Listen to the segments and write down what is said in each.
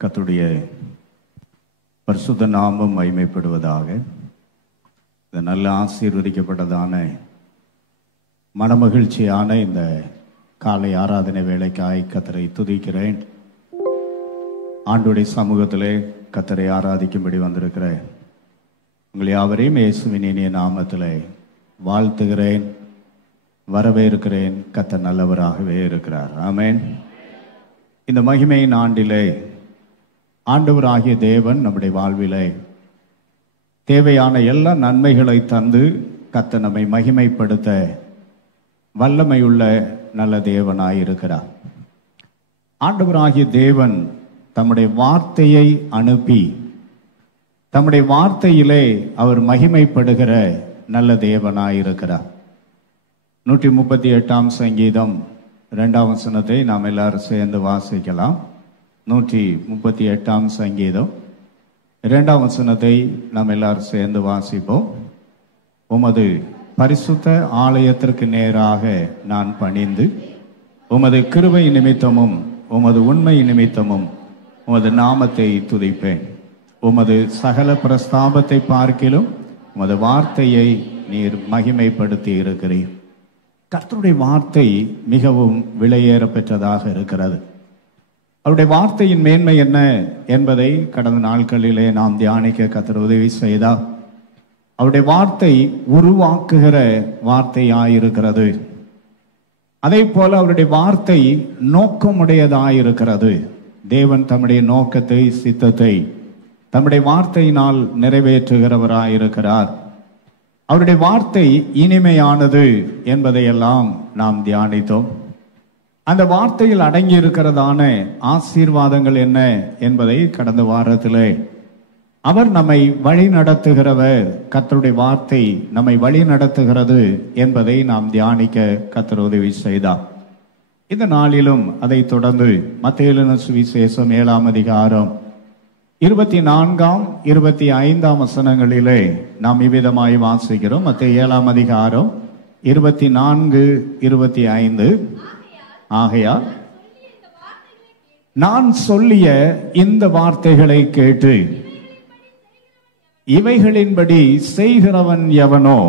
கர்த்தருடைய பரிசுத்த நாமம் மகிமைப்படுவதாக. இந்த நல்ல ஆசீர்வதிக்கப்பட்டதான மனமகிழ்ச்சியான இந்த காலை ஆராதனை வேளைக்காய் கர்த்தரை துதிக்கிறேன். ஆண்டவருடைய சமூகத்திலே கர்த்தரை ஆராதிக்கும்படி வந்திருக்கிற உங்கள் யாவரையும் இயேசுவின் இனிய நாமத்திலே வாழ்த்துகிறேன், வரவேற்கிறேன். கர்த்தர் நல்லவராகவே இருக்கிறார். ஆமென். இந்த மகிமையின் ஆண்டிலே ஆண்டவராகிய தேவன் நம்முடைய வாழ்விலே தேவையான எல்லா நன்மைகளை தந்து கர்த்தர் நம்மை மகிமைப்படுத்த வல்லமையுள்ள நல்ல தேவனாயிருக்கிறார். ஆண்டவராகிய தேவன் தம்முடைய வார்த்தையை அனுப்பி தம்முடைய வார்த்தையிலே அவர் மகிமைப்படுகிற நல்ல தேவனாயிருக்கிறார். 138ஆம் சங்கீதம் 2ஆம் வசனத்தை நாம் எல்லாரும் சேர்ந்து வாசிக்கலாம். 138ஆம் சங்கீதம் 2ஆம் வசனத்தை நாம் எல்லாரும் சேர்ந்து வாசிப்போம். உமது பரிசுத்த ஆலயத்திற்கு நேராக நான் பணிந்து உமது கிருபை நிமித்தமும் உமது உண்மை நிமித்தமும் உமது நாமத்தை துதிப்பேன். உமது சகல பிரஸ்தாபத்தை பார்க்கிலும் உமது வார்த்தையை நீர் மகிமைப்படுத்தி இருக்கிறீர். கர்த்தருடைய வார்த்தை மிகவும் விலையேற பெற்றதாக இருக்கிறது. அவருடைய வார்த்தையின் மேன்மை என்ன என்பதை கடந்த நாட்களிலே நாம் தியானிக்க கர்த்தர் உதவி செய்தார். அவருடைய வார்த்தை உருவாக்குகிற வார்த்தையாயிருக்கிறது. அதே போல அவருடைய வார்த்தை நோக்கமுடையதாயிருக்கிறது. தேவன் தம்முடைய நோக்கத்தை, சித்தத்தை தம்முடைய வார்த்தையினால் நிறைவேற்றுகிறவராயிருக்கிறார். அவருடைய வார்த்தை இனிமையானது என்பதையெல்லாம் நாம் தியானித்தோம். அந்த வார்த்தையில் அடங்கி இருக்கிறதான ஆசீர்வாதங்கள் என்ன என்பதை கடந்த வாரத்திலே அவர் நம்மை வழி நடத்துகிறவர், கர்த்தருடைய வார்த்தை நம்மை வழி நடத்துகிறது என்பதை நாம் தியானிக்க கர்த்தர் உதவி செய்தார். இந்த நாளிலும் அதை தொடர்ந்து மத்தேயு எழுதின சுவிசேஷம் 7ஆம் அதிகாரம் 24ஆம் 25ஆம் வசனங்களிலே நாம் இவ்விதமாய் வாசிக்கிறோம். மத்தேயு 7ஆம் அதிகாரம் 24, 25. ஆகையால் நான் சொல்லிய இந்த வார்த்தைகளை கேட்டு இவைகளின்படி செய்கிறவன் எவனோ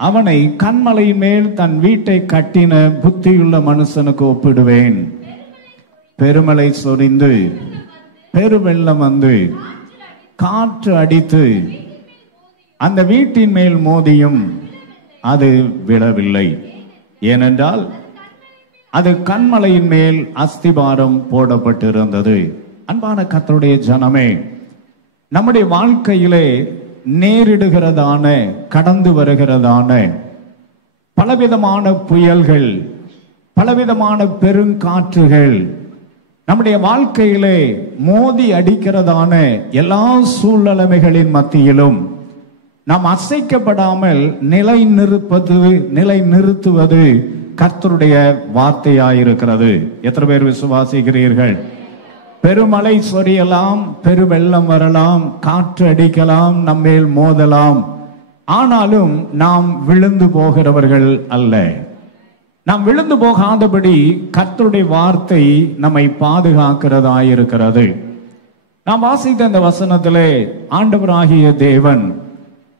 அவனை கன்மலை மேல் தன் வீட்டை கட்டின புத்தியுள்ள மனுஷனுக்கு ஒப்பிடுவேன். பெருமழை சொரிந்து பெருவெள்ளம் வந்து காற்று அடித்து அந்த வீட்டின் மேல் மோதியும் அது விழவில்லை. ஏனென்றால் அது கன்மலையின் மேல் அஸ்திபாரம் போடப்பட்டிருந்தது. அன்பான கர்த்தருடைய ஜனமே, நம்முடைய வாழ்க்கையிலே நேரிடுகிறதான, கடந்து வருகிறதான பலவிதமான புயல்கள், பலவிதமான பெருங்காற்றுகள், நம்முடைய வாழ்க்கையிலே மோதி அடிக்கிறதான எல்லா சூழ்நிலைமைகளின் மத்தியிலும் நாம் அசைக்கப்படாமல் நிலை நிறுத்துவது கர்த்தருடைய வார்த்தையாயிருக்கிறது. எத்தனை பேர் விசுவாசிக்கிறீர்கள்? பெருமழை சொரியலாம், பெருவெள்ளம் வரலாம், காற்று அடிக்கலாம், நம்மேல் மோதலாம், ஆனாலும் நாம் விழுந்து போகிறவர்கள் அல்ல. நாம் விழுந்து போகாதபடி கர்த்தருடைய வார்த்தை நம்மை பாதுகாக்கிறதாயிருக்கிறது. நாம் வாசித்த இந்த வசனத்திலே ஆண்டவராகிய தேவன்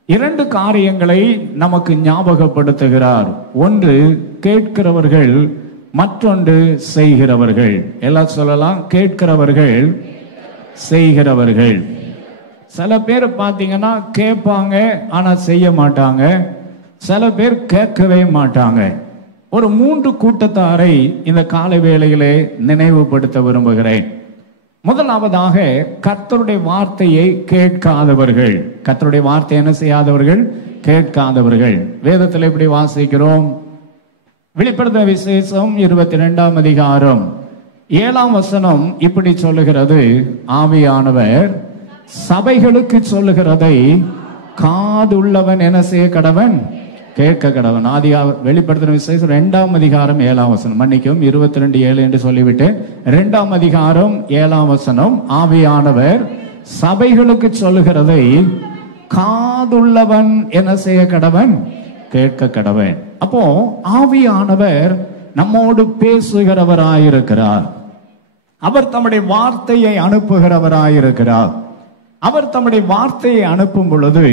2 காரியங்களை நமக்கு ஞாபகப்படுத்துகிறார். ஒன்று கேட்கிறவர்கள், மற்றொன்று செய்கிறவர்கள். எல்லாம் சொல்லலாம், கேட்கிறவர்கள், செய்கிறவர்கள். சில பேர் பார்த்தீங்கன்னா கேட்பாங்க, ஆனா செய்ய மாட்டாங்க. சில பேர் கேட்கவே மாட்டாங்க. ஒரு 3 கூட்டத்தாரை இந்த காலை வேளையிலே நினைவுபடுத்த விரும்புகிறேன். முதலாவதாக கர்த்தருடைய வார்த்தையை கேட்காதவர்கள். கர்த்தருடைய வார்த்தை என்ன செய்யாதவர்கள்? கேட்காதவர்கள். வேதத்தில் எப்படி வாசிக்கிறோம்? வெளிப்படுத்தின விசேஷம் 22ஆம் அதிகாரம் 7ஆம் வசனம் இப்படி சொல்லுகிறது, ஆவியானவர் சபைகளுக்கு சொல்லுகிறதை காதுள்ளவன் என்ன செய்ய கடவன்? கேட்க கடவன். வெளிப்படுத்தின விசேஷம் 2ஆம் அதிகாரம் 7ஆம் வசனம், மன்னிக்கும் 22:7 என்று சொல்லிவிட்டு 2ஆம் அதிகாரம் 7ஆம் வசனம், ஆவியானவர் சபைகளுக்கு சொல்லுகிறதை காதுள்ளவன் என்ன செய்ய கடவன்? கேட்க கடவன். அப்போ ஆவியானவர் நம்மோடு பேசுகிறவராயிருக்கிறார். அவர் தம்முடைய வார்த்தையை அனுப்புகிறவராயிருக்கிறார். அவர் தம்முடைய வார்த்தையை அனுப்பும் பொழுது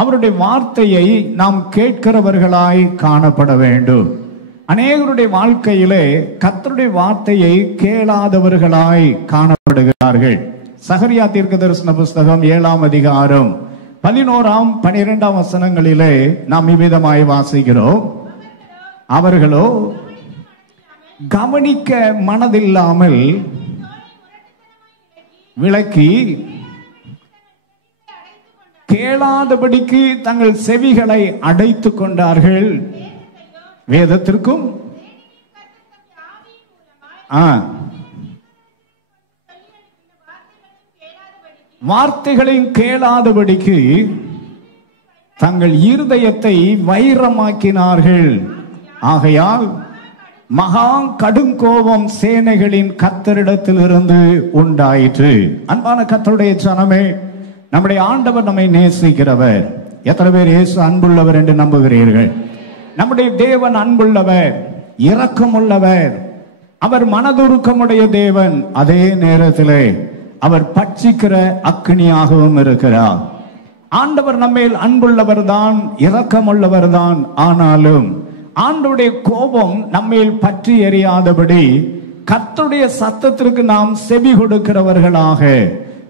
அவருடைய வார்த்தையை நாம் கேட்கிறவர்களாய் காணப்பட வேண்டும். அநேகருடைய வாழ்க்கையிலே கர்த்தருடைய வார்த்தையை கேளாதவர்களாய் காணப்படுகிறார்கள். சகரியா தீர்க்கதரிசன புஸ்தகம் 7ஆம் அதிகாரம் 11ஆம் 12ஆம் வசனங்களிலே நாம் இவ்விதமாய் வாசிக்கிறோம், அவர்களோ கவனிக்க மனதில்லாமல் விளக்கி கேளாதபடிக்கு தங்கள் செவிகளை அடைத்துக் கொண்டார்கள். வேதத்திற்கும் வார்த்தைகளையும் கேளாதபடிக்கு தங்கள் இருதயத்தை வைரமாக்கினார்கள். ஆகையால் மகா கடுங்கோபம் சேனைகளின் கர்த்தரிடத்திலிருந்து உண்டாயிற்று. அன்பான கர்த்தருடைய ஜனமே, நம்முடைய ஆண்டவர் நம்மை நேசிக்கிறவர். எத்தனை பேர் இயேசு அன்புள்ளவர் என்று நம்புகிறீர்கள்? நம்முடைய தேவன் அன்புள்ளவர், இரக்கமுள்ளவர், அவர் மனதுருக்கமுடைய தேவன். அதே நேரத்திலே அவர் பட்சிக்கிற அக்கினியாகவும் இருக்கிறார். ஆண்டவர் நம்மேல் அன்புள்ளவர் தான், இரக்கமுள்ளவர் தான். ஆனாலும் ஆண்டவருடைய கோபம் நம்மேல் பற்றி எரியாதபடி கர்த்தருடைய சத்தத்திற்கு நாம் செவி கொடுக்கிறவர்களாக,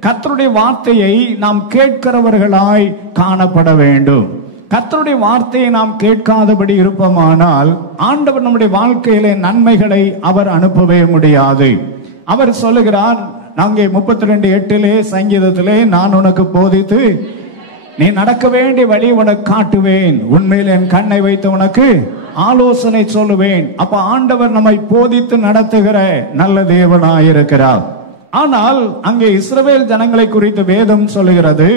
கர்த்தருடைய வார்த்தையை நாம் கேட்கிறவர்களாய் காணப்பட வேண்டும். கர்த்தருடைய வார்த்தையை நாம் கேட்காதபடி இருப்போமானால் ஆண்டவர் நம்முடைய வாழ்க்கையிலே நன்மைகளை அவர் அனுப்பவே முடியாது. அவர் சொல்லுகிறார், நாங்கே 32:8 சங்கீதத்திலே, நான் உனக்கு போதித்து நீ நடக்க வேண்டிய வழி உனக்கு காட்டுவேன், உண்மையில் என் கண்ணை வைத்து உனக்கு ஆலோசனை சொல்லுவேன். அப்ப ஆண்டவர் நம்மை போதித்து நடத்துகிற நல்ல தேவனாயிருக்கிறார். ஆனால் அங்கே இஸ்ரவேல் ஜனங்களை குறித்து வேதம் சொல்லுகிறது,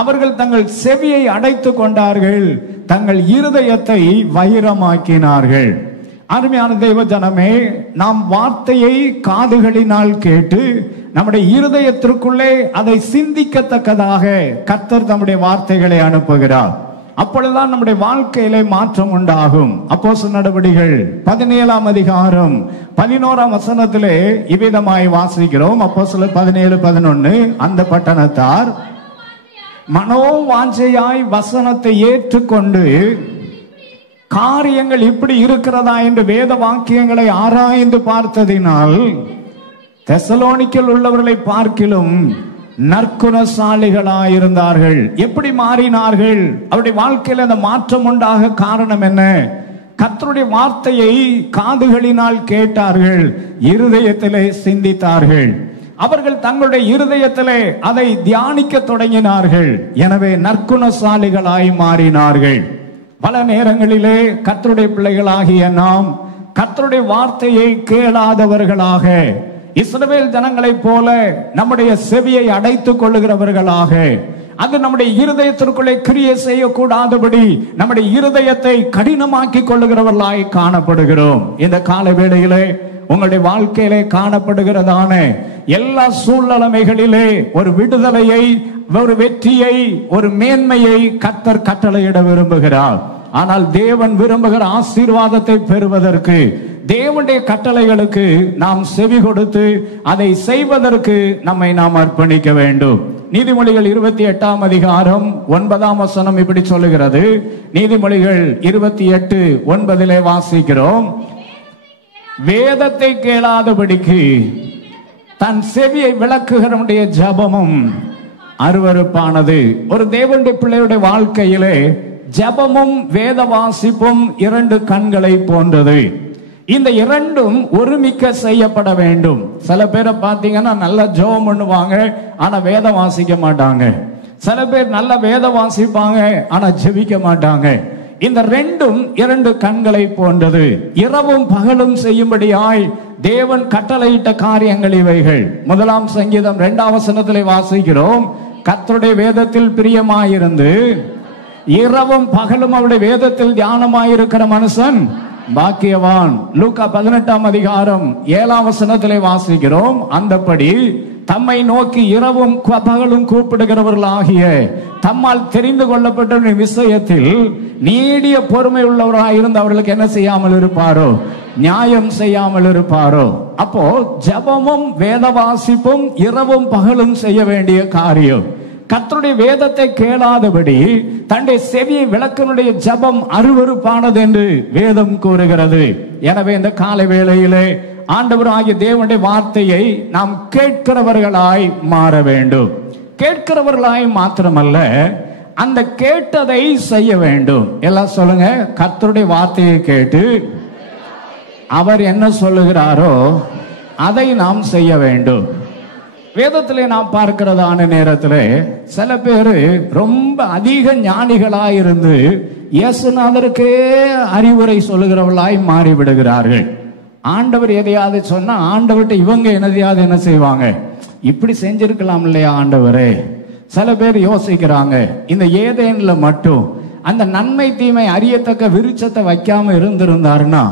அவர்கள் தங்கள் செவியை அடைத்துக் கொண்டார்கள், தங்கள் இருதயத்தை வைரமாக்கினார்கள். அருமையான தேவ ஜனமே, நாம் வார்த்தையை காதுகளினால் கேட்டு நம்முடைய இருதயத்திற்குள்ளே அதை சிந்திக்கத்தக்கதாக கர்த்தர் தம்முடைய வார்த்தைகளை அனுப்புகிறார். அப்பொழுதுதான் நம்முடைய வாழ்க்கையிலே மாற்றம் உண்டாகும். அப்போஸ்தலர் நடவடிக்கைகள் 17ஆம் அதிகாரம் 11ஆம் வசனத்திலே இவ்விதமாய் வாசிக்கிறோம். அப்போஸ்தலர் 17:11, அந்த பட்டணத்தார் மனோவாஞ்சையாய் வசனத்தை ஏற்றுக்கொண்டு காரியங்கள் இப்படி இருக்கிறதா என்று வேத வாக்கியங்களை ஆராய்ந்து பார்த்ததினால் தெசலோனிக்கல் உள்ளவர்களை பார்க்கிலும் நற்குணசாலிகளாயிருந்தார்கள். எப்படி மாறினார்கள்? அவருடைய வாழ்க்கையில் அந்த மாற்றம் உண்டாக காரணம் என்ன? கர்த்தருடைய வார்த்தையை காதுகளினால் கேட்டார்கள், இருதயத்திலே சிந்தித்தார்கள். அவர்கள் தங்களுடைய இருதயத்திலே அதை தியானிக்க தொடங்கினார்கள். எனவே நற்குணசாலிகளாய் மாறினார்கள். பல நேரங்களிலே கர்த்தருடைய பிள்ளைகளாகிய நாம் கர்த்தருடைய வார்த்தையை கேளாதவர்களாக, இஸ்ரவேல் ஜனங்களைப் போல நம்முடைய செவியை அடைத்துக் கொள்ளுகிறவர்களாக, அது நம்முடைய இருதயத்திற்குள்ளே கிரியை செய்யக்கூடாதபடி நம்முடைய இருதயத்தை கடினமாக்கி கொள்ளுகிறவர்களாய் காணப்படுகிறோம். இந்த கால வேளையிலே உங்களுடைய வாழ்க்கையிலே காணப்படுகிறதான எல்லா சூழ்நிலைகளிலே ஒரு விடுதலையை, ஒரு வெற்றியை, ஒரு மேன்மையை கர்த்தர் கட்டளையிட விரும்புகிறார். ஆனால் தேவன் விரும்புகிற ஆசீர்வாதத்தை பெறுவதற்கு தேவனுடைய கட்டளைகளுக்கு நாம் செவி கொடுத்து அதை செய்வதற்கு நம்மை நாம் அர்ப்பணிக்க வேண்டும். நீதிமொழிகள் 28ஆம் அதிகாரம் 9ஆம் வசனம் இப்படி சொல்லுகிறது. நீதிமொழிகள் 28:9 வாசிக்கிறோம். வேதத்தை கேளாதபடிக்கு தன் செவியை விளக்குகிறவனுடைய ஜபமும் அருவருப்பானது. ஒரு தேவனுடைய பிள்ளையுடைய வாழ்க்கையிலே ஜபமும் வேத வாசிப்பும் 2 கண்களை போன்றது. இந்த 2ம் ஒருமிக்க செய்யப்பட வேண்டும். சில பேரை பார்த்தீங்கன்னா நல்லா ஜெபம் பண்ணுவாங்க, ஆனா வேதம் வாசிக்க மாட்டாங்க. சில பேர் நல்ல வேதம் வாசிப்பாங்க, ஆனா ஜெபிக்க மாட்டாங்க. இந்த 2ம் 2 கண்களை போன்றது. இரவும் பகலும் செய்யும்படியாய் தேவன் கட்டளையிட்ட காரியங்கள் இவைகள். 1ஆம் சங்கீதம் 2ஆம் வசனத்திலே வாசிக்கிறோம். கர்த்தருடைய வேதத்தில் பிரியமாயிருந்து இரவும் பகலும் அவருடைய வேதத்தில் தியானமாயிருக்கிற மனுஷன் பாக்கியவான். லூக்கா 18ஆம் அதிகாரம் 7ஆம் வசனத்திலே வாசிக்கிறோம். அந்தபடி தம்மை நோக்கி இரவும் பகலும் கூப்பிடுகிறவர்களாகிய தம்மால் தெரிந்து கொள்ளப்பட்ட விஷயத்தில் நீடிய பொறுமை உள்ளவராயிருந்து அவர்களுக்கு என்ன செய்யாமல் இருப்பாரோ, நியாயம் செய்யாமல் இருப்பாரோ. அப்போ ஜபமும் வேத வாசிப்பும் இரவும் பகலும் செய்ய வேண்டிய காரியம். கர்த்தருடைய வேதத்தை கேளாதபடி தன்னுடைய செவியை விளக்கனுடைய ஜபம் அருவருப்பானது என்று வேதம் கூறுகிறது. எனவே இந்த காலை வேளையிலே ஆண்டவராகிய தேவனுடைய வார்த்தையை நாம் கேட்கிறவர்களாய் மாற வேண்டும். கேட்கிறவர்களாய் மாத்திரமல்ல, அந்த கேட்டதை செய்ய வேண்டும். எல்லாம் சொல்லுங்க, கர்த்தருடைய வார்த்தையை கேட்டு அவர் என்ன சொல்லுகிறாரோ அதை நாம் செய்ய வேண்டும். வேதத்திலே நாம் பார்க்கிறதான நேரத்திலே சில பேர் ரொம்ப அதிக ஞானிகளாயிருந்து இயேசுநாதருக்கே அறிவுரை சொல்லுகிறவர்களாய் மாறிவிடுகிறார்கள். ஆண்டவர் எதையாவது சொன்னா ஆண்டவர்கிட்ட இவங்க எதையாவது என்ன செய்வாங்க, இப்படி செஞ்சிருக்கலாம் இல்லையா ஆண்டவரே. சில பேர் யோசிக்கிறாங்க, இந்த ஏதேன்ல மட்டும் அந்த நன்மை தீமை அறியத்தக்க விருட்சத்தை வைக்காம இருந்திருந்தாருன்னா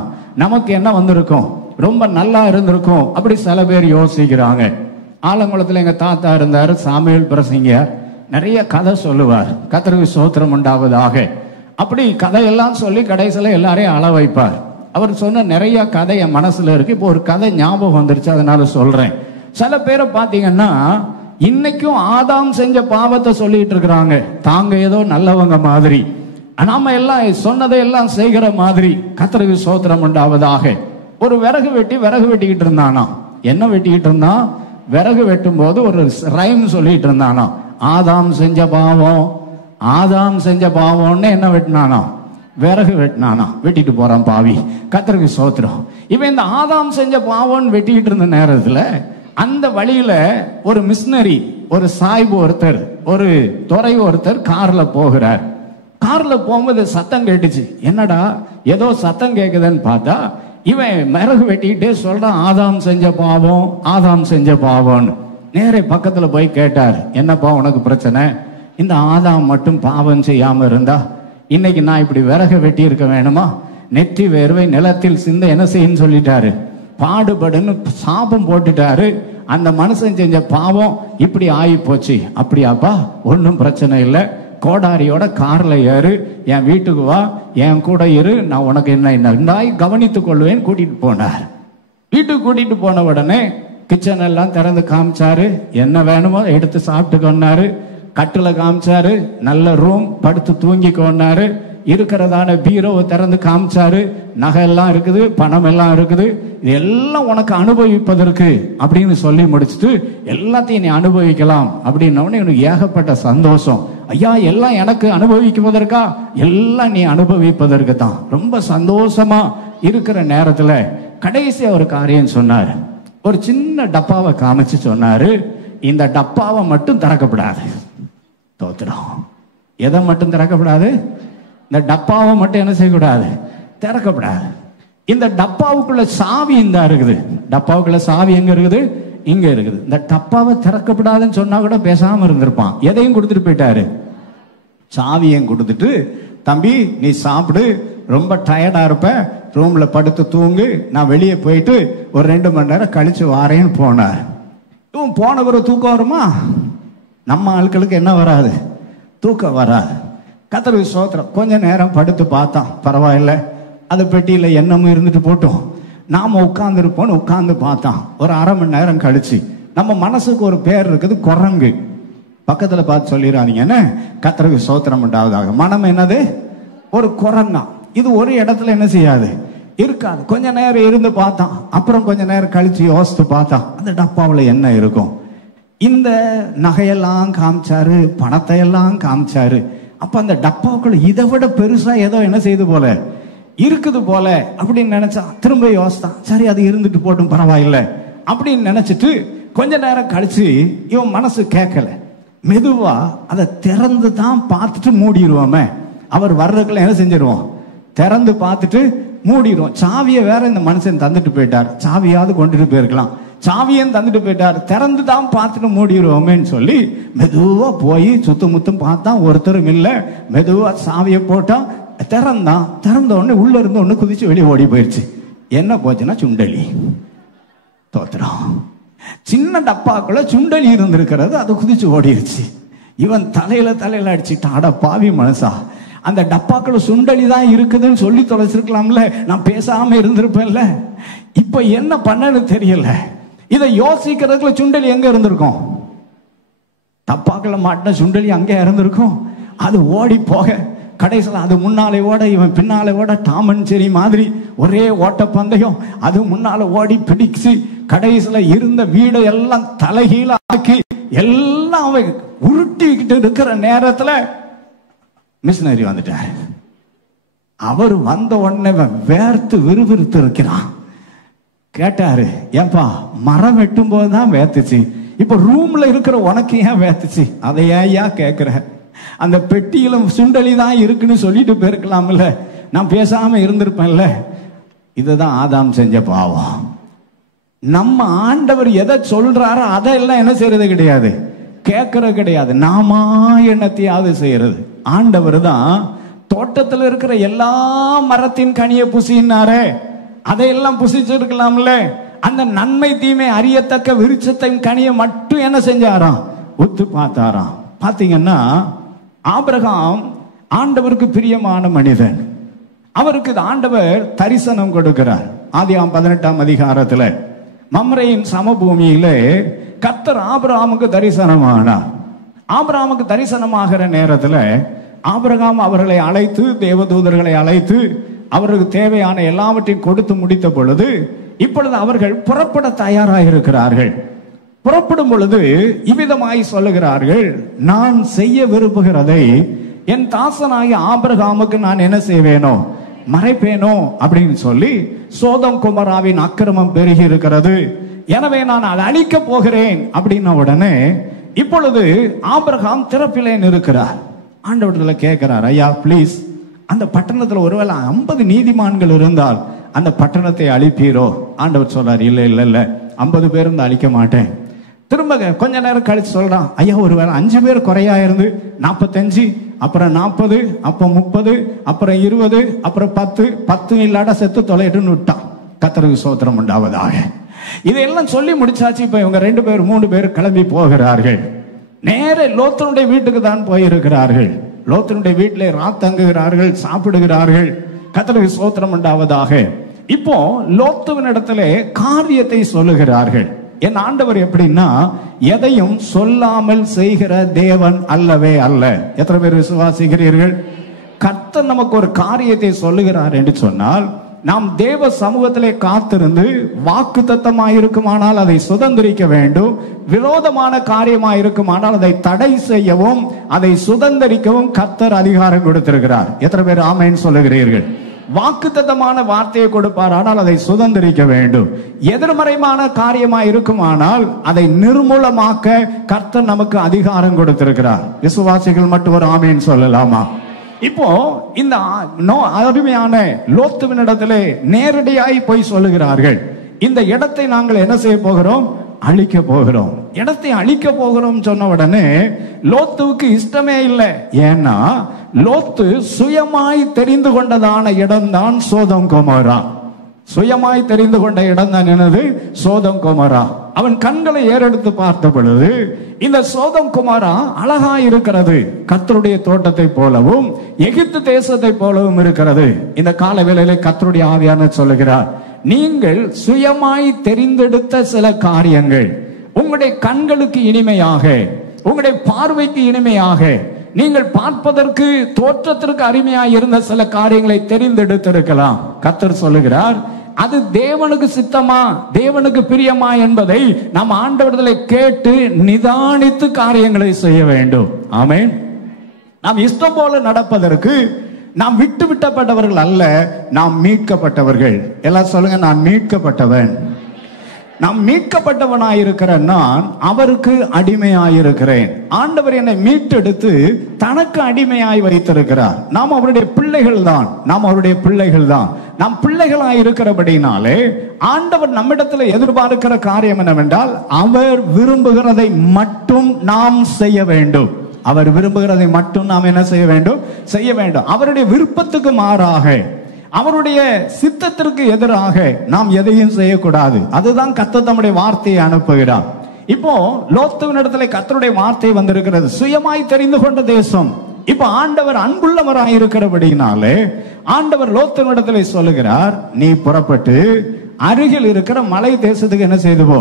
நமக்கு என்ன வந்திருக்கும், ரொம்ப நல்லா இருந்திருக்கும். அப்படி சில பேர் யோசிக்கிறாங்க. ஆலங்குளத்தில் எங்க தாத்தா இருந்தார், சாமுவேல் பிரசங்கர். நிறைய கதை சொல்லுவார், கர்த்தருக்கு ஸ்தோத்திரம் உண்டாவதாக. அப்படி கதையெல்லாம் சொல்லி கடைசியில் எல்லாரையும் அள வைப்பார். அவர் சொன்ன நிறைய கதை என் மனசுல இருக்கு. இப்போ ஒரு கதை ஞாபகம் வந்துருச்சு, அதனால சொல்றேன். சில பேரை பார்த்தீங்கன்னா இன்னைக்கும் ஆதாம் செஞ்ச பாவத்தை சொல்லிட்டு இருக்கிறாங்க. தாங்க ஏதோ நல்லவங்க மாதிரி, நாம எல்லாம் சொன்னதை எல்லாம் செய்கிற மாதிரி. கர்த்தருக்கு ஸ்தோத்திரம் உண்டாவதாக. ஒரு விறகு வெட்டிக்கிட்டு இருந்தானா. என்ன வெட்டிக்கிட்டு இருந்தான்? விறகு வெட்டும் போது ஒரு ரைம் சொல்லிட்டு இருந்தானா. ஆதாம் செஞ்ச பாவம்னு என்ன வெட்டினானா? விறகு வெட்டினானா. வெட்டிட்டு போறான் பாவி. கர்த்தருக்கு ஸ்தோத்திரம். இவன் இந்த ஆதாம் செஞ்ச பாவம்னு வெட்டிக்கிட்டு இருந்த நேரத்துல அந்த வழியில ஒரு மிஷினரி, ஒரு சாய்பு ஒருத்தர், ஒரு துறை ஒருத்தர் கார்ல போகிறார். கார்ல போகும்போது சத்தம் கேட்டுச்சு. என்னடா ஏதோ சத்தம் கேக்குதுன்னு பார்த்தா இவன் விறகு வெட்டிக்கிட்டே சொல்றான், ஆதாம் செஞ்ச பாவம்னு. நேரே பக்கத்துல போய் கேட்டார், என்னப்பா உனக்கு பிரச்சனை? இந்த ஆதாம் மட்டும் பாவம் செய்யாம இருந்தா இன்னைக்கு நான் இப்படி விறகு வெட்டி இருக்க வேணுமா? நெற்றி வேர்வை நிலத்தில் சிந்த என்ன செய்யுன்னு சொல்லிட்டாரு, பாடுபடுன்னு சாபம் போட்டுட்டாரு. அந்த மனுஷன் செஞ்ச பாவம் இப்படி ஆகி போச்சு. அப்படியாப்பா, ஒன்றும் பிரச்சனை இல்லை, கோடாரியோட கார்ல ஏறு, என் வீட்டுக்கு வா, என் கூட இரு, நான் உனக்கு என்ன கவனித்துக் கொள்வேன். கூட்டிட்டு போனார். வீட்டுக்கு கூட்டிட்டு போன உடனே கிச்சன் எல்லாம் திறந்து காமிச்சாரு. என்ன வேணுமோ எடுத்து சாப்பிட்டுக்கொண்டாரு. கட்டுல காமிச்சாரு. நல்ல ரூம், படுத்து தூங்கிக்கொண்டாரு. இருக்கிறதான பீரோவை திறந்து காமிச்சாரு. நகை எல்லாம் இருக்குது, பணம் எல்லாம் இருக்குது. இது எல்லாம் உனக்கு அனுபவிப்பதற்கு அப்படின்னு சொல்லி முடிச்சுட்டு எல்லாத்தையும் நீ அனுபவிக்கலாம் அப்படின்னோடனே எனக்கு ஏகப்பட்ட சந்தோஷம். ஐயா, எல்லாம் எனக்கு அனுபவிக்குவதற்கா? எல்லாம் நீ அனுபவிப்பதற்கு தான். ரொம்ப சந்தோஷமா இருக்கிற நேரத்துல கடைசியா ஒரு காரியம் சொன்னார். ஒரு சின்ன டப்பாவை காமிச்சு சொன்னாரு, இந்த டப்பாவை மட்டும் திறக்கப்படாது. தோத்துடும். எதை மட்டும் திறக்கப்படாது? இந்த டப்பாவை மட்டும் என்ன செய்யக்கூடாது? திறக்கப்படாது. இந்த டப்பாவுக்குள்ள சாவி இந்த இருக்குது. டப்பாவுக்குள்ள சாவி எங்க இருக்குது? இங்க இருக்குது. இந்த டப்பாவை திறக்கப்படாதுன்னு சொன்னா கூட பேசாம இருந்திருப்பான். எதையும் கொடுத்துட்டு போயிட்டாரு, சாவியையும் கொடுத்துட்டு, தம்பி நீ சாப்பிடு, ரொம்ப டயர்டா இருப்ப, ரூம்ல படுத்து தூங்கு, நான் வெளியே போயிட்டு ஒரு 2 மணி நேரம் கழிச்சு வாரேன்னு போனார். இவன் போனவரை தூக்கம் வருமா? நம்ம ஆட்களுக்கு என்ன வராது, தூக்கம் வராது. கர்த்தருக்கு ஸ்தோத்திரம். கொஞ்ச நேரம் படுத்து பார்த்தான், பரவாயில்ல, அது பெட்டியில என்னமும் இருந்துட்டு போட்டோம், நாம உட்கார்ந்துருப்போம்னு உட்கார்ந்து பார்த்தான். ஒரு 1/2 மணி நேரம் கழிச்சு, நம்ம மனசுக்கு ஒரு பேர் இருக்குது, குரங்கு. பக்கத்துல பார்த்து சொல்லிடாதீங்க, என்ன கர்த்தருக்கு ஸ்தோத்திரம் உண்டாவதாக. மனம் என்னது? ஒரு குரங்கா. இது ஒரு இடத்துல என்ன செய்யாது, இருக்காது. கொஞ்ச நேரம் இருந்து பார்த்தான். அப்புறம் கொஞ்ச நேரம் கழிச்சு யோசித்து பார்த்தான், அந்த டப்பாவில் என்ன இருக்கும். இந்த நகையெல்லாம் காமிச்சாரு, பணத்தை எல்லாம் காமிச்சாரு. அப்ப அந்த டப்பாவுக்குள்ள இதை விட பெருசா ஏதோ என்ன செய்து போல இருக்குது போல அப்படின்னு நினைச்சா. திரும்ப யோசித்தான், சரி அது இருந்துட்டு போட்டும் பரவாயில்ல அப்படின்னு நினைச்சிட்டு கொஞ்ச நேரம் கழிச்சு இவன் மனசு கேட்கல, மெதுவா அதை திறந்து தான் பார்த்துட்டு மூடிடுவோமே. அவர் வர்றதுக்குள்ள என்ன செஞ்சிருவோம், திறந்து பார்த்துட்டு மூடிடுவோம். சாவியை வேற இந்த மனுஷன் தந்துட்டு போயிட்டார், சாவியாவது கொண்டுட்டு போயிருக்கலாம், சாவியும் தந்துட்டு போயிட்டார், திறந்து தான் பார்த்துட்டு மூடிடுவோமேன்னு சொல்லி மெதுவா போய் சுத்தமுத்தும் பார்த்தா ஒருத்தரும் இல்லை. மெதுவா சாவியை போட்டா, திறந்தான். திறந்த உடனே உள்ள இருந்து ஒண்ணு குதிச்சு வெளியே ஓடி போயிடுச்சு. என்ன போச்சுன்னா சுண்டலி. தோத்திரம். சின்ன டப்பாக்குள்ள சுண்டலி இருந்திருக்கிறது, அது குதிச்சு ஓடிடுச்சு. இவன் தலையில அடிச்சுட்டான். அட பாவி மனசா, அந்த டப்பாக்குள்ள சுண்டலி தான் இருக்குதுன்னு சொல்லி தொலைச்சிருக்கலாம்ல, நான் பேசாம இருந்திருப்பேன்ல. இப்ப என்ன பண்ணன்னு தெரியல. இதை யோசிக்கிறதுக்குள்ள சுண்டலி எங்க இருந்திருக்கும், டப்பாக்குள்ள மாட்டின சுண்டலி அங்கே இருந்திருக்கும். அது ஓடி போக கடைசியில் அது முன்னாலே ஓட, இவன் பின்னாலே ஓட, டாம் அண்ட் ஜெர்ரி மாதிரி ஒரே ஓட்ட பந்தயம். அது முன்னால ஓடி பிடிச்சு கடைசியில் இருந்த வீடை எல்லாம் தலைகீழ ஆக்கி எல்லாம் அவன் உருட்டிக்கிட்டு இருக்கிற நேரத்தில் மிஷினரி வந்துட்டார். அவர் வந்த உடனே வேர்த்து விறுவிறுத்து இருக்கிறான். கேட்டாரு, ஏன்பா மரம் வெட்டும் போதுதான் வேத்துச்சு, இப்ப ரூம்ல இருக்கிற உனக்கு ஏன் வேத்துச்சு? அதை ஏன் கேட்கிற? அந்த பெட்டியில சுண்டலி தான் இருக்குன்னு சொல்லிட்டு போயிருக்கலாம்ல, நான் பேசாம இருந்திருப்பேன்ல. இதுதான் ஆதாம் செஞ்ச பாவம். நம்ம ஆண்டவர் எதை சொல்றாரோ அதெல்லாம் என்ன செய்யறது கிடையாது, கேட்கறது கிடையாது. நாமா என்னத்தையாவது செய்யறது. ஆண்டவர் தான் தோட்டத்தில் இருக்கிற எல்லா மரத்தின் கனியை புசினாரே, அதையெல்லாம் புசிச்சிருக்கலாம்ல. அந்த நன்மை தீமை அறியத்தக்க விருட்சத்தின் கனியை மட்டும் என்ன செஞ்சாராம், ஒத்து பார்த்தாராம். பாத்தீங்கன்னா ஆபிரகாம் ஆண்டவருக்கு பிரியமான மனிதன். அவருக்கு ஆண்டவர் தரிசனம் கொடுக்கிறார். ஆதியாகமம் 18ஆம் அதிகாரத்துல மம்ரேயின் சமபூமியிலே கர்த்தர் ஆபிரகாமுக்கு தரிசனமானார். ஆபிரகாமுக்கு தரிசனமாகிற நேரத்துல ஆபிரகாம் அவர்களை அழைத்து, தேவதூதர்களை அழைத்து அவருக்கு தேவையான எல்லாவற்றையும் கொடுத்து முடித்த பொழுது, இப்பொழுது அவர்கள் புறப்பட தயாராக இருக்கிறார்கள். புறப்படும் பொழுது இவ்விதமாய் சொல்லுகிறார்கள், நான் செய்ய விரும்புகிறதை என் தாசனாகிய ஆபிரகாமுக்கு நான் என்ன செய்வேனோ, மறைப்பேனோ அப்படின்னு சொல்லி, சோதம் குமராவின் அக்கிரமம் பெருகி இருக்கிறது, எனவே நான் அதை அழிக்க போகிறேன் அப்படின்ன உடனே இப்பொழுது ஆபிரகாம் திறப்பிலே இருக்கிறார். ஆண்டவரத்துல கேட்கிறார், ஐயா ப்ளீஸ், அந்த பட்டணத்துல ஒருவேளை 50 நீதிமான்கள் இருந்தால் அந்த பட்டணத்தை அழிப்பீரோ? ஆண்டவர் சொல்றார், இல்ல இல்ல இல்ல, 50 பேரும் அழிக்க மாட்டேன். திரும்ப கொஞ்ச நேரம் கழிச்சு சொல்றான், ஐயா ஒருவேளை 5 பேர் குறையா இருந்து 45, அப்புறம் 40, அப்புறம் 30, அப்புறம் 20, அப்புறம் 10 இல்லாட செத்து தொலைட்டுன்னு விட்டான். கர்த்தருக்கு ஸ்தோத்திரம் உண்டாவதாக. இதையெல்லாம் சொல்லி முடிச்சாச்சு. இப்ப இவங்க 2 பேர் 3 பேர் கிளம்பி போகிறார்கள். நேர லோத்தனுடைய வீட்டுக்கு தான் போயிருக்கிறார்கள். லோத்தனுடைய வீட்டிலே ராத்தங்குகிறார்கள், சாப்பிடுகிறார்கள். கர்த்தருக்கு ஸ்தோத்திரம் உண்டாவதாக. இப்போ லோத்துவின் இடத்துல காரியத்தை சொல்லுகிறார்கள். என் ஆண்டவர் எப்படின்னா, எதையும் சொல்லாமல் செய்கிற தேவன் அல்லவே அல்ல. எத்தனை பேர் விசுவாசிக்கிறீர்கள்? கர்த்தர் நமக்கு ஒரு காரியத்தை சொல்லுகிறார் என்று சொன்னால், நாம் தேவ சமூகத்திலே காத்திருந்து வாக்குத்தத்தமாயிருக்குமானால் அதை சுதந்திரிக்க வேண்டும். விரோதமான காரியமாயிருக்குமானால் அதை தடை செய்யவும் அதை சுதந்திரிக்கவும் கர்த்தர் அதிகாரம் கொடுத்திருக்கிறார். எத்தனை பேர் ஆமென் சொல்லுகிறீர்கள்? வாக்குத்தத்தமான வார்த்தையை கொடுப்பார், ஆனால் அதை சுதந்திரிக்க வேண்டும். எதிர்மறையான காரியமா இருக்குமானால் அதை நிர்மூலமாக்க கர்த்தர் நமக்கு அதிகாரம் கொடுத்திருக்கிறார். விசுவாசிகள் மட்டும் ஒரு ஆமென் சொல்லலாமா? இப்போ இந்த அருமையான லோத்துவின் இடத்திலே நேரடியாய் போய் சொல்லுகிறார்கள், இந்த இடத்தை நாங்கள் என்ன செய்ய போகிறோம், அழிக்க போகிறோம், இடத்தை அழிக்க போகிறோம் சொன்ன உடனே லோத்துவுக்கு இஷ்டமே இல்லை. ஏன்னா லோத்து சுயமாய் தெரிந்து கொண்டதான இடம்தான் சோதோம் கொமோரா. சுயமாய் தெரிந்து கொண்ட இடம் தான் என்னது? Sodom Gomorrah. அவன் கண்களை ஏறெடுத்து பார்த்த பொழுது இந்த சோதோம் கொமோரா அழகா இருக்கிறது, கர்த்தருடைய தோட்டத்தை போலவும் எகிப்து தேசத்தை போலவும் இருக்கிறது. இந்த கால வேளையிலே கர்த்தருடைய ஆவியானவர் சொல்லுகிறார், நீங்கள் சுயமாய் தெரிந்தெடுத்த சில காரியங்கள் உங்களுடைய கண்களுக்கு இனிமையாக, உங்களுடைய பார்வைக்கு இனிமையாக, நீங்கள் பார்ப்பதற்கு தோற்றத்திற்கு அருமையாக இருந்த சில காரியங்களை தெரிந்தெடுத்திருக்கலாம். கர்த்தர் சொல்லுகிறார், அது தேவனுக்கு சித்தமா, தேவனுக்கு பிரியமா என்பதை நாம் ஆண்டவரிடத்திலே கேட்டு நிதானித்து காரியங்களை செய்ய வேண்டும். ஆமென். நாம் இஷ்டம் போல நடப்பதற்கு நாம் விட்டு விட்டப்பட்டவர்கள் அல்ல, நாம் மீட்கப்பட்டவர்கள். எல்லாம் சொல்லுங்க, நான் மீட்கப்பட்டவன். நாம் மீட்கப்பட்டவனாயிருக்கிற நான் அவருக்கு அடிமையாயிருக்கிறேன். ஆண்டவர் என்னை மீட்டெடுத்து தனக்கு அடிமையாய் வைத்திருக்கிறார். நாம் அவருடைய பிள்ளைகள் தான், நாம் அவருடைய பிள்ளைகள் தான். நாம் பிள்ளைகளாய் இருக்கிறபடினாலே ஆண்டவர் நம்மிடத்தில் எதிர்பார்க்கிற காரியம் என்னவென்றால், அவர் விரும்புகிறதை மட்டும் நாம் செய்ய வேண்டும். அவர் விரும்புகிறதை மட்டும் நாம் என்ன செய்ய வேண்டும்? செய்ய வேண்டும். அவருடைய விருப்பத்துக்கு மாறாக, அவருடைய சித்தத்திற்கு எதிராக நாம் எதையும் செய்யக்கூடாது. அதுதான் கர்த்தர் தம்முடைய வார்த்தையை அனுப்புகிறார். இப்போ லோத்துவின் இடத்துல கர்த்தருடைய வார்த்தை வந்திருக்கிறது, சுயமாய் தெரிந்து கொண்ட தேசம். இப்ப ஆண்டவர் அன்புள்ளவராய் இருக்கிறபடினாலே ஆண்டவர் லோத்துவின் இடத்துல சொல்லுகிறார், நீ புறப்பட்டு அருகில் இருக்கிற மலை தேசத்துக்கு என்ன செய்து போ,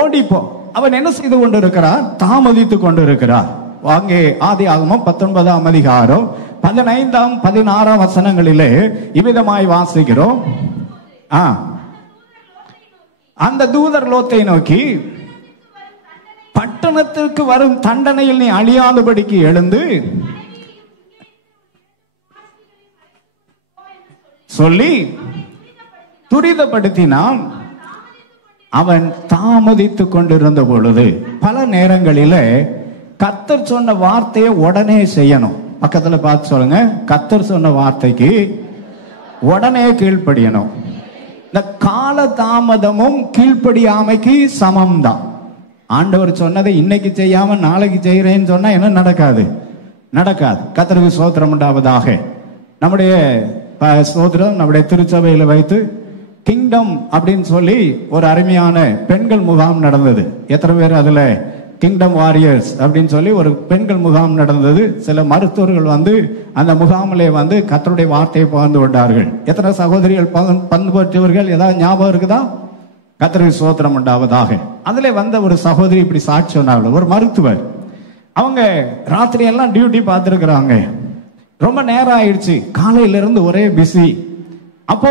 ஓடிப்போ. அவன் என்ன செய்து கொண்டிருக்கிறார்? தாமதித்து கொண்டிருக்கிறார். அங்கே ஆதியாகமம் 19ஆம் அதிகாரம் 15ஆம் 16ஆம் வசனங்களிலே இவ்விதமாய் வாசிக்கிறோம். அந்த தூதர் லோத்தை நோக்கி, பட்டணத்திற்கு வரும் தண்டனையில் நீ அழியாதபடிக்கு எழுந்து சொல்லி துரிதப்படுத்தினான். அவன் தாமதித்துக் கொண்டிருந்த பொழுது, பல நேரங்களிலே கர்த்தர் சொன்ன வார்த்தையை உடனே செய்யணும். பக்கத்துல பார்த்து சொல்லுங்க, கர்த்தர் சொன்ன வார்த்தைக்கு உடனே கீழ்ப்படியணும். இந்த கால தாமதமும் கீழ்ப்படியாமைக்கு சமம் தான். ஆண்டவர் சொன்னதை இன்னைக்கு செய்யாம நாளைக்கு செய்கிறேன்னு சொன்னா என்ன நடக்காது? நடக்காது. கர்த்தருக்கு ஸ்தோத்திரம் உண்டாவதாக. நம்முடைய ஸ்தோத்திரம் நம்முடைய திருச்சபையில வைத்து கிங்டம் அப்படின்னு சொல்லி ஒரு அருமையான பெண்கள் முகாம் நடந்தது. எத்தனை பேர் அதுல கிங்டம் வாரியர்ஸ் அப்படின்னு சொல்லி ஒரு பெண்கள் முகாம் நடந்தது. சில மருத்துவர்கள் வந்து அந்த முகாமிலே வந்து கர்த்தருடைய வார்த்தையை பகிர்ந்து கொண்டார்கள். எத்தனை சகோதரிகள் பங்கு பெற்றவர்கள் ஏதாவது ஞாபகம் இருக்குதா? கர்த்தருக்கு ஸ்தோத்திரம் உண்டாவதாக. அதுல வந்த ஒரு சகோதரி இப்படி சாட்சி சொன்னார்கள். ஒரு மருத்துவர், அவங்க ராத்திரி எல்லாம் டியூட்டி பார்த்துருக்குறாங்க, ரொம்ப நேரம் ஆயிடுச்சு, காலையில இருந்து ஒரே பிஸி. அப்போ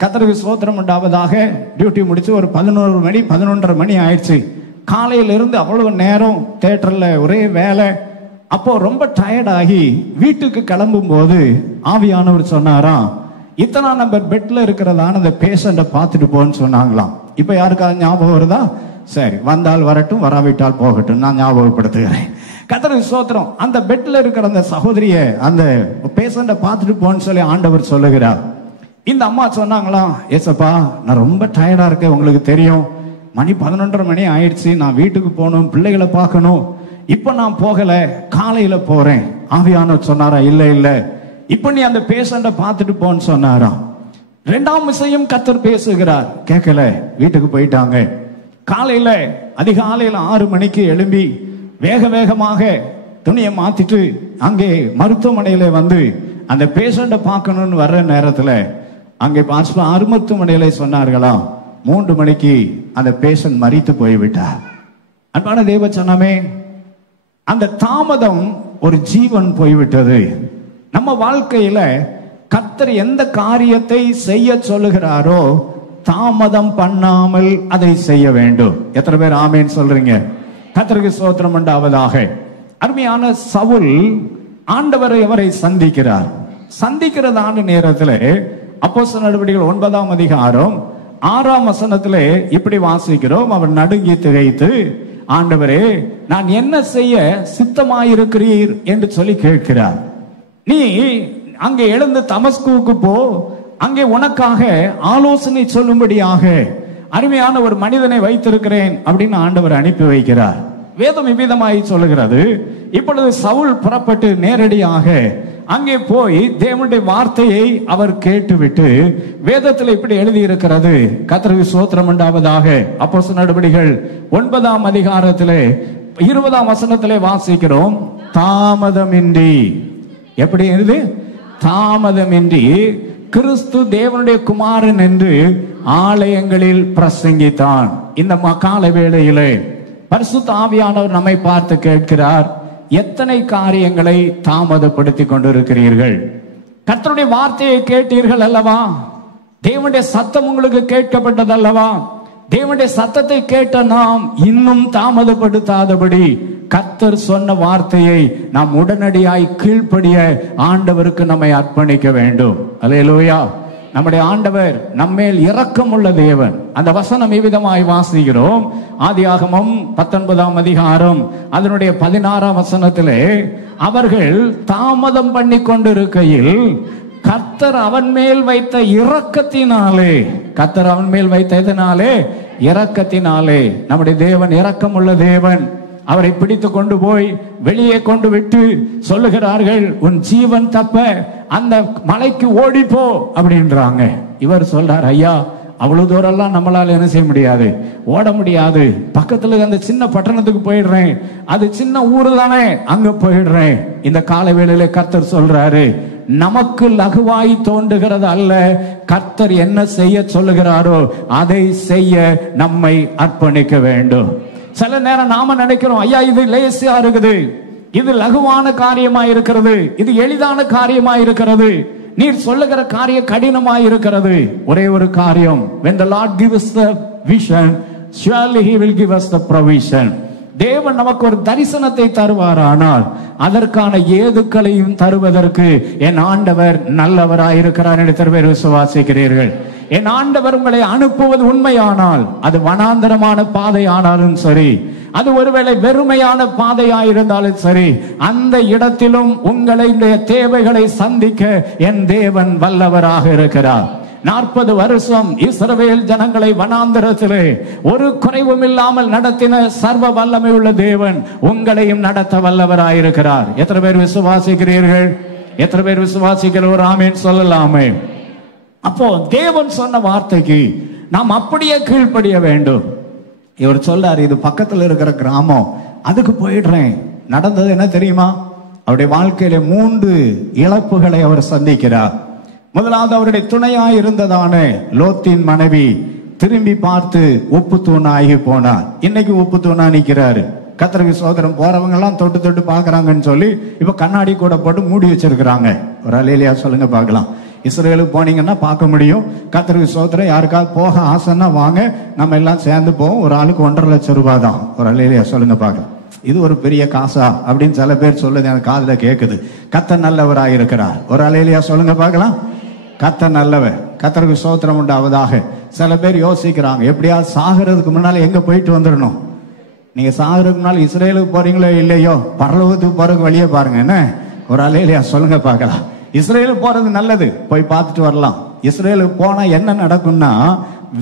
கர்த்தருக்கு ஸ்தோத்திரம் உண்டாவதாக டியூட்டி முடிச்சு ஒரு 11 மணி 11:30 மணி ஆயிடுச்சு. காலையில இருந்து அவ்வளவு நேரம் தியேட்டர்ல ஒரே வேலை. அப்போ ரொம்ப டயர்ட் ஆகி வீட்டுக்கு கிளம்பும் போது ஆவியானவர் சொன்னாராம், இத்தனை நம்பர் பெட்ல இருக்கிறதான அந்த பேஷண்ட பார்த்துட்டு போன்னு சொன்னாங்களாம். இப்ப யாருக்காவது ஞாபகம் வருதா? சரி, வந்தால் வரட்டும், வராவிட்டால் போகட்டும், நான் ஞாபகப்படுத்துகிறேன். கர்த்தருக்கு ஸ்தோத்திரம். அந்த பெட்ல இருக்கிற அந்த சகோதரிய அந்த பேஷண்ட பார்த்துட்டு போன்னு சொல்லி ஆண்டவர் சொல்லுகிறார். இந்த அம்மா சொன்னாங்களாம், ஏசப்பா நான் ரொம்ப டயர்டா இருக்கேன், உங்களுக்கு தெரியும், மணி 11:30 மணி ஆயிடுச்சு, நான் வீட்டுக்கு போகணும், பிள்ளைகளை பார்க்கணும், இப்ப நான் போகல, காலையில போறேன். ஆவியானவர் சொன்னாரா, இல்ல இல்ல, இப்ப நீ அந்த பேஷண்ட பார்த்துட்டு போன்னு சொன்னாராம். 2ஆம் விஷயம் கர்த்தர் பேசுகிறார், கேட்கல, வீட்டுக்கு போயிட்டாங்க. காலையில அதிகாலையில 6 மணிக்கு எழும்பி வேக வேகமாக துணியை மாத்திட்டு அங்கே மருத்துவமனையில வந்து அந்த பேஷண்ட பார்க்கணும்னு வர்ற நேரத்துல அங்கே மருத்துவமனையில சொன்னார்களாம், 3 மணிக்கு அந்த பேஷண்ட் மரித்து போய்விட்டார். அன்பான தேவ ஜனமே, அந்த தாமதம் ஒரு ஜீவன் போய்விட்டது. நம்ம வாழ்க்கையில கர்த்தர் எந்த காரியத்தை செய்ய சொல்லுகிறாரோ தாமதம் பண்ணாமல் அதை செய்ய வேண்டும். எத்தனை பேர் ஆமேன் சொல்றீங்க? கர்த்தருக்கு ஸ்தோத்திரம் உண்டாவதாக. அருமையான சவுல் ஆண்டவரை அவரை சந்திக்கிறார். சந்திக்கிறதான நேரத்தில் அப்போஸ்தலர் நடவடிக்கைகள் 9ஆம் அதிகாரம் 6ஆம் வசனத்திலே இப்படி வாசிக்கிறோம். அவன் நடுங்கி திகைத்து, ஆண்டவரே நான் என்ன செய்ய சித்தமாயிருக்கிறீர் என்று சொல்லி கேட்கிறார். நீ அங்கே எழுந்து தமஸ்குவுக்கு போ, அங்கே உனக்காக ஆலோசனை சொல்லும்படியாக அருமையான ஒரு மனிதனை வைத்திருக்கிறேன் அப்படின்னு ஆண்டவர் அனுப்பி வைக்கிறார். வேதம் இவ்விதமாய் சொல்லுகிறது. இப்பொழுது சவுல் புறப்பட்டு நேரடியாக அங்கே போய் தேவனுடைய வார்த்தையை அவர் கேட்டுவிட்டு, வேதத்தில் இப்படி எழுதி இருக்கிறது, கர்த்தருக்கு ஸ்தோத்திரம் உண்டாவதாக. அப்போஸ்தலர் நடபடிகள் 9ஆம் அதிகாரத்திலே 20ஆம் வசனத்திலே வாசிக்கிறோம், தாமதமின்றி, எப்படி எழுது, தாமதமின்றி கிறிஸ்து தேவனுடைய குமாரன் என்று ஆலயங்களில் பிரசங்கித்தான். இந்த கால வேளையிலே பரிசுத்த ஆவியானவர் நம்மை பார்த்து கேட்கிறார், எத்தனை காரியங்களை தாமதப்படுத்திக் கொண்டிருக்கிறீர்கள்? கர்த்தருடைய வார்த்தையை கேட்டீர்கள் அல்லவா? தேவனுடைய சத்தம் உங்களுக்கு கேட்கப்பட்டது அல்லவா? தேவனுடைய சத்தத்தை கேட்ட நாம் இன்னும் தாமதப்படுத்தாதபடி கர்த்தர் சொன்ன வார்த்தையை நாம் உடனடியாய் கீழ்ப்படிய ஆண்டவருக்கு நம்மை அர்ப்பணிக்க வேண்டும். அல்லேலூயா. நம்முடைய ஆண்டவர் நம்மேல் இரக்கம் உள்ள தேவன். அந்த வசனம் இவ்விதமாய் வாசிக்கிறோம். ஆதியாகமம் 19ஆம் அதிகாரம் அதனுடைய 16ஆம் வசனத்திலே, அவர்கள் தாமதம் பண்ணி கொண்டிருக்கையில் கர்த்தர் அவன் மேல் வைத்த இரக்கத்தினாலே, கர்த்தர் அவன் மேல் வைத்ததினாலே, இரக்கத்தினாலே, நம்முடைய தேவன் இரக்கம் உள்ள தேவன், அவரை பிடித்து கொண்டு போய் வெளியே கொண்டு விட்டு சொல்லுகிறார்கள், உன் ஜீவன் தப்ப அந்த மலைக்கு ஓடிப்போ அப்படின்றாங்க. இவர் சொல்றார், ஐயா அவ்வளவு தூரம் எல்லாம் நம்மளால என்ன செய்ய முடியாது, ஓட முடியாது. பக்கத்துல அந்த சின்ன பட்டணத்துக்கு போயிடுறேன், அது சின்ன ஊரு தானே, அங்க போயிடுறேன். இந்த கால வேளையில கர்த்தர் சொல்றாரு, நமக்கு லகுவாய் தோன்றுகிறது அல்ல, கர்த்தர் என்ன செய்ய சொல்லுகிறாரோ அதை செய்ய நம்மை அர்ப்பணிக்க வேண்டும். சில நேரம் நாம நினைக்கிறோம், ஐயா இது லேசியா இருக்குது, இது லகுவான காரியமா இருக்கிறது, இது எளிதான காரியமா இருக்கிறது, நீர் சொல்லுகிற காரியம் கடினமா இருக்கிறது. ஒரே ஒரு காரியம், when the Lord gives the vision, surely he will give us the provision. தேவன் நமக்கு ஒரு தரிசனத்தை தருவாரானால் அதற்கான ஏதுக்களையும் தருவதற்கு என் ஆண்டவர் நல்லவராயிருக்கிறார் என்று எத்தனை பேர் விசுவாசிக்கிறீர்கள்? என் ஆண்டவர் உங்களை அனுப்புவது உண்மையானால், அது வனாந்தரமான பாதை ஆனாலும் சரி, அது ஒருவேளை வெறுமையான பாதையாயிருந்தாலும் சரி, அந்த இடத்திலும் உங்களுடைய தேவைகளை சந்திக்க என் தேவன் வல்லவராக இருக்கிறார். 40 வருஷம் இஸ்ரவேல் ஜனங்களை வனாந்தரத்திலே ஒரு குறைவும் இல்லாமல் நடத்தின சர்வ வல்லமை உள்ள தேவன் உங்களையும் நடத்த வல்லவராயிருக்கிறார். எத்தனை பேர் விசுவாசிக்கிறீர்கள்? எத்தனை பேர் விசுவாசிக்கிற ஒரு ஆமேன் சொல்லலாமே. அப்போ தேவன் சொன்ன வார்த்தைக்கு நாம் அப்படியே கீழ்ப்படிய வேண்டும். இவர் சொல்றாரு, இது பக்கத்துல இருக்கிற கிராமம், அதுக்கு போயிடுறேன். நடந்தது என்ன தெரியுமா? அவருடைய வாழ்க்கையில 3 இழப்புகளை அவர் சந்திக்கிறார். முதலாவது, அவருடைய துணையாய் இருந்ததான லோத்தின் மனைவி திரும்பி பார்த்து உப்பு தூணாகி போனார். இன்னைக்கு உப்பு தூணா நிக்கிறாரு. கர்த்தருக்கு சோதரம் போறவங்க எல்லாம் தொட்டு தொட்டு பாக்குறாங்கன்னு சொல்லி இப்ப கண்ணாடி கூட போட்டு மூடி வச்சிருக்கிறாங்க. ஒரு அல்லேலூயா சொல்லுங்க பார்க்கலாம். இஸ்ரேலுக்கு போனீங்கன்னா பார்க்க முடியும். கர்த்தருக்கு சோதரம், யாருக்காவது போக ஆசைன்னா வாங்க, நம்ம எல்லாம் சேர்ந்து போவோம். ஒரு ஆளுக்கு 1.5 லட்சம் ரூபாய் தான். ஒரு அல்லேலூயா சொல்லுங்க பார்க்கலாம். இது ஒரு பெரிய காசா அப்படின்னு சில பேர் சொல்லுது, எனக்கு காதுல கேட்குது. கர்த்தர் நல்லவராய் இருக்கிறார். ஒரு அல்லேலூயா சொல்லுங்க பார்க்கலாம். கர்த்தர் நல்லவர். கர்த்தருக்கு ஸ்தோத்திரம் உண்டாவதாக. சில பேர் யோசிக்கிறாங்க, எப்படியாவது சாகிறதுக்கு முன்னால எங்க போயிட்டு வந்துடணும். நீங்க சாகிறதுக்கு முன்னால இஸ்ரேலுக்கு போறீங்களோ இல்லையோ, பரலோகத்துக்கு போறதுக்கு வழியே பாருங்க. என்ன ஒரு அல்லேலூயா சொல்லுங்க பார்க்கலாம். இஸ்ரேலுக்கு போறது நல்லது, போய் பார்த்துட்டு வரலாம். இஸ்ரேலுக்கு போனா என்ன நடக்கும்னா,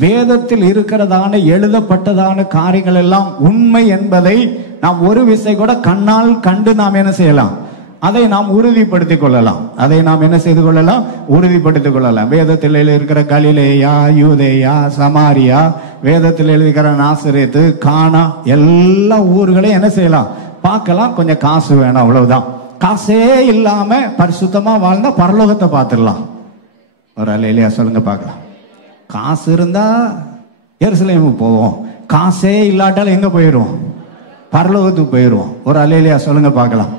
வேதத்தில் இருக்கிறதான எழுதப்பட்டதான காரியங்கள் எல்லாம் உண்மை என்பதை நாம் ஒரு விசை கூட கண்ணால் கண்டு நாம் என்ன செய்யலாம், அதை நாம் உறுதிப்படுத்திக் கொள்ளலாம். அதை நாம் என்ன செய்து கொள்ளலாம், உறுதிப்படுத்திக் கொள்ளலாம். வேதத்தில் இருக்கிற கலிலேயா, யூதேயா, சமாரியா, வேதத்தில் எழுதிக்கிற நாசரேத்து, கானா, எல்லா ஊர்களையும் என்ன செய்யலாம், பார்க்கலாம். கொஞ்சம் காசு வேணும், அவ்வளவுதான். காசே இல்லாம பரிசுத்தமா வாழ்ந்தா பரலோகத்தை பார்த்துடலாம். ஒரு அல்லேலூயா சொல்லுங்க பார்க்கலாம். காசு இருந்தா எருசலேமுக்கு போவோம், காசே இல்லாட்டாலும் எங்க போயிடுவோம், பரலோகத்துக்கு போயிடுவோம். ஒரு அல்லேலூயா சொல்லுங்க பார்க்கலாம்.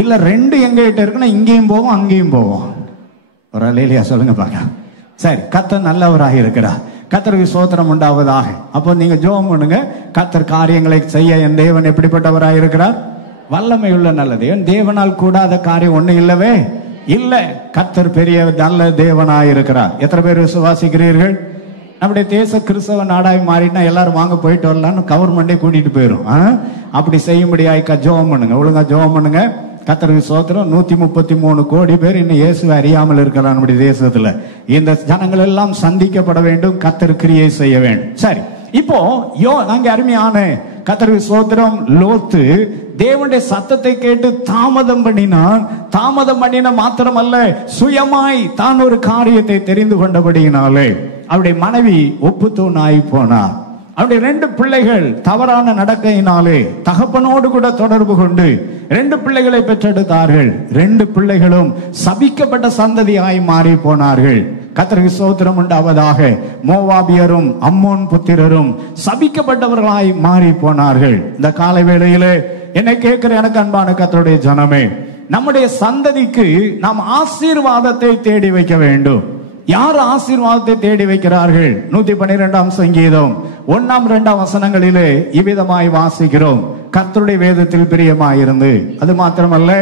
இல்ல 2 எங்க கிட்ட இருக்குன்னா இங்கேயும் போவோம் அங்கேயும் போவோம். ஒரு அல்லேலூயா சொல்லுங்க பார்க்கலாம். சரி, கர்த்தர் நல்லவராக இருக்கிறார். கர்த்தருக்கு ஸ்தோத்திரம் உண்டாவதாக. அப்போ நீங்க ஜெபம் பண்ணுங்க, கர்த்தர் காரியங்களை செய்ய என் தேவன் எப்படிப்பட்டவராக இருக்கிறார், வல்லமை உள்ள நல்ல தேவன். தேவனால் கூடாத காரியம் ஒண்ணு இல்லவே இல்ல. கர்த்தர் பெரிய நல்ல தேவனாய் இருக்கிறார். எத்தனை பேர் விசுவாசிக்கிறீர்கள்? நம்முடைய தேச கிறிஸ்தவ நாடாய் மாறினா எல்லாரும் வாங்க போயிட்டு வரலான்னு கவர்மெண்டே கூட்டிட்டு போயிடும். அப்படி செய்யும்படியாய்க்கா ஜெபம் பண்ணுங்க, ஒழுங்கா ஜெபம் பண்ணுங்க. கர்த்தருக்கு ஸ்தோத்திரம். 133 கோடி பேர் இன்னும் இயேசுவை அறியாமல் இருக்கலாம் நம்முடைய தேசத்துல. இந்த ஜனங்கள் எல்லாம் சந்திக்கப்பட வேண்டும், கர்த்தர் கிரியை செய்ய வேண்டும். சரி, இப்போ நாங்க அருமையான கர்த்தருக்கு ஸ்தோத்திரம். லோத்து தேவனுடைய சத்தத்தை கேட்டு தாமதம் பண்ணினான். தாமதம் பண்ணின மாத்திரமல்ல, சுயமாய் தான் ஒரு காரியத்தை தெரிந்து கொண்டபடியினாலே அவருடைய மனைவி ஒப்புத்தூணாய் போனார். அவருடைய 2 பிள்ளைகள் தவறான நடக்கையினாலே தகப்பனோடு கூட தொடர்பு கொண்டு 2 பிள்ளைகளை பெற்றெடுத்தார்கள். 2 பிள்ளைகளும் சபிக்கப்பட்ட சந்ததியாய் மாறி போனார்கள். கர்த்தருக்கு ஸ்தோத்திரம் உண்டாவதாக. மோவாபியரும் அம்மோன் புத்திரரும் சபிக்கப்பட்டவர்களாய் மாறி போனார்கள். இந்த காலை வேளையிலே என்னை கேட்கிற எனக்கு அன்பான கர்த்தருடைய ஜனமே, நம்முடைய சந்ததிக்கு நாம் ஆசீர்வாதத்தை தேடி வைக்க வேண்டும். யார் ஆசீர்வாதத்தை தேடி வைக்கிறார்கள்? 112ஆம் சங்கீதம் 1-2 வசனங்களிலே இவ்விதமாய் வாசிக்கிறோம். கர்த்தருடைய வேதத்தில் பிரியமாயிருந்து, அது மாத்திரமல்ல,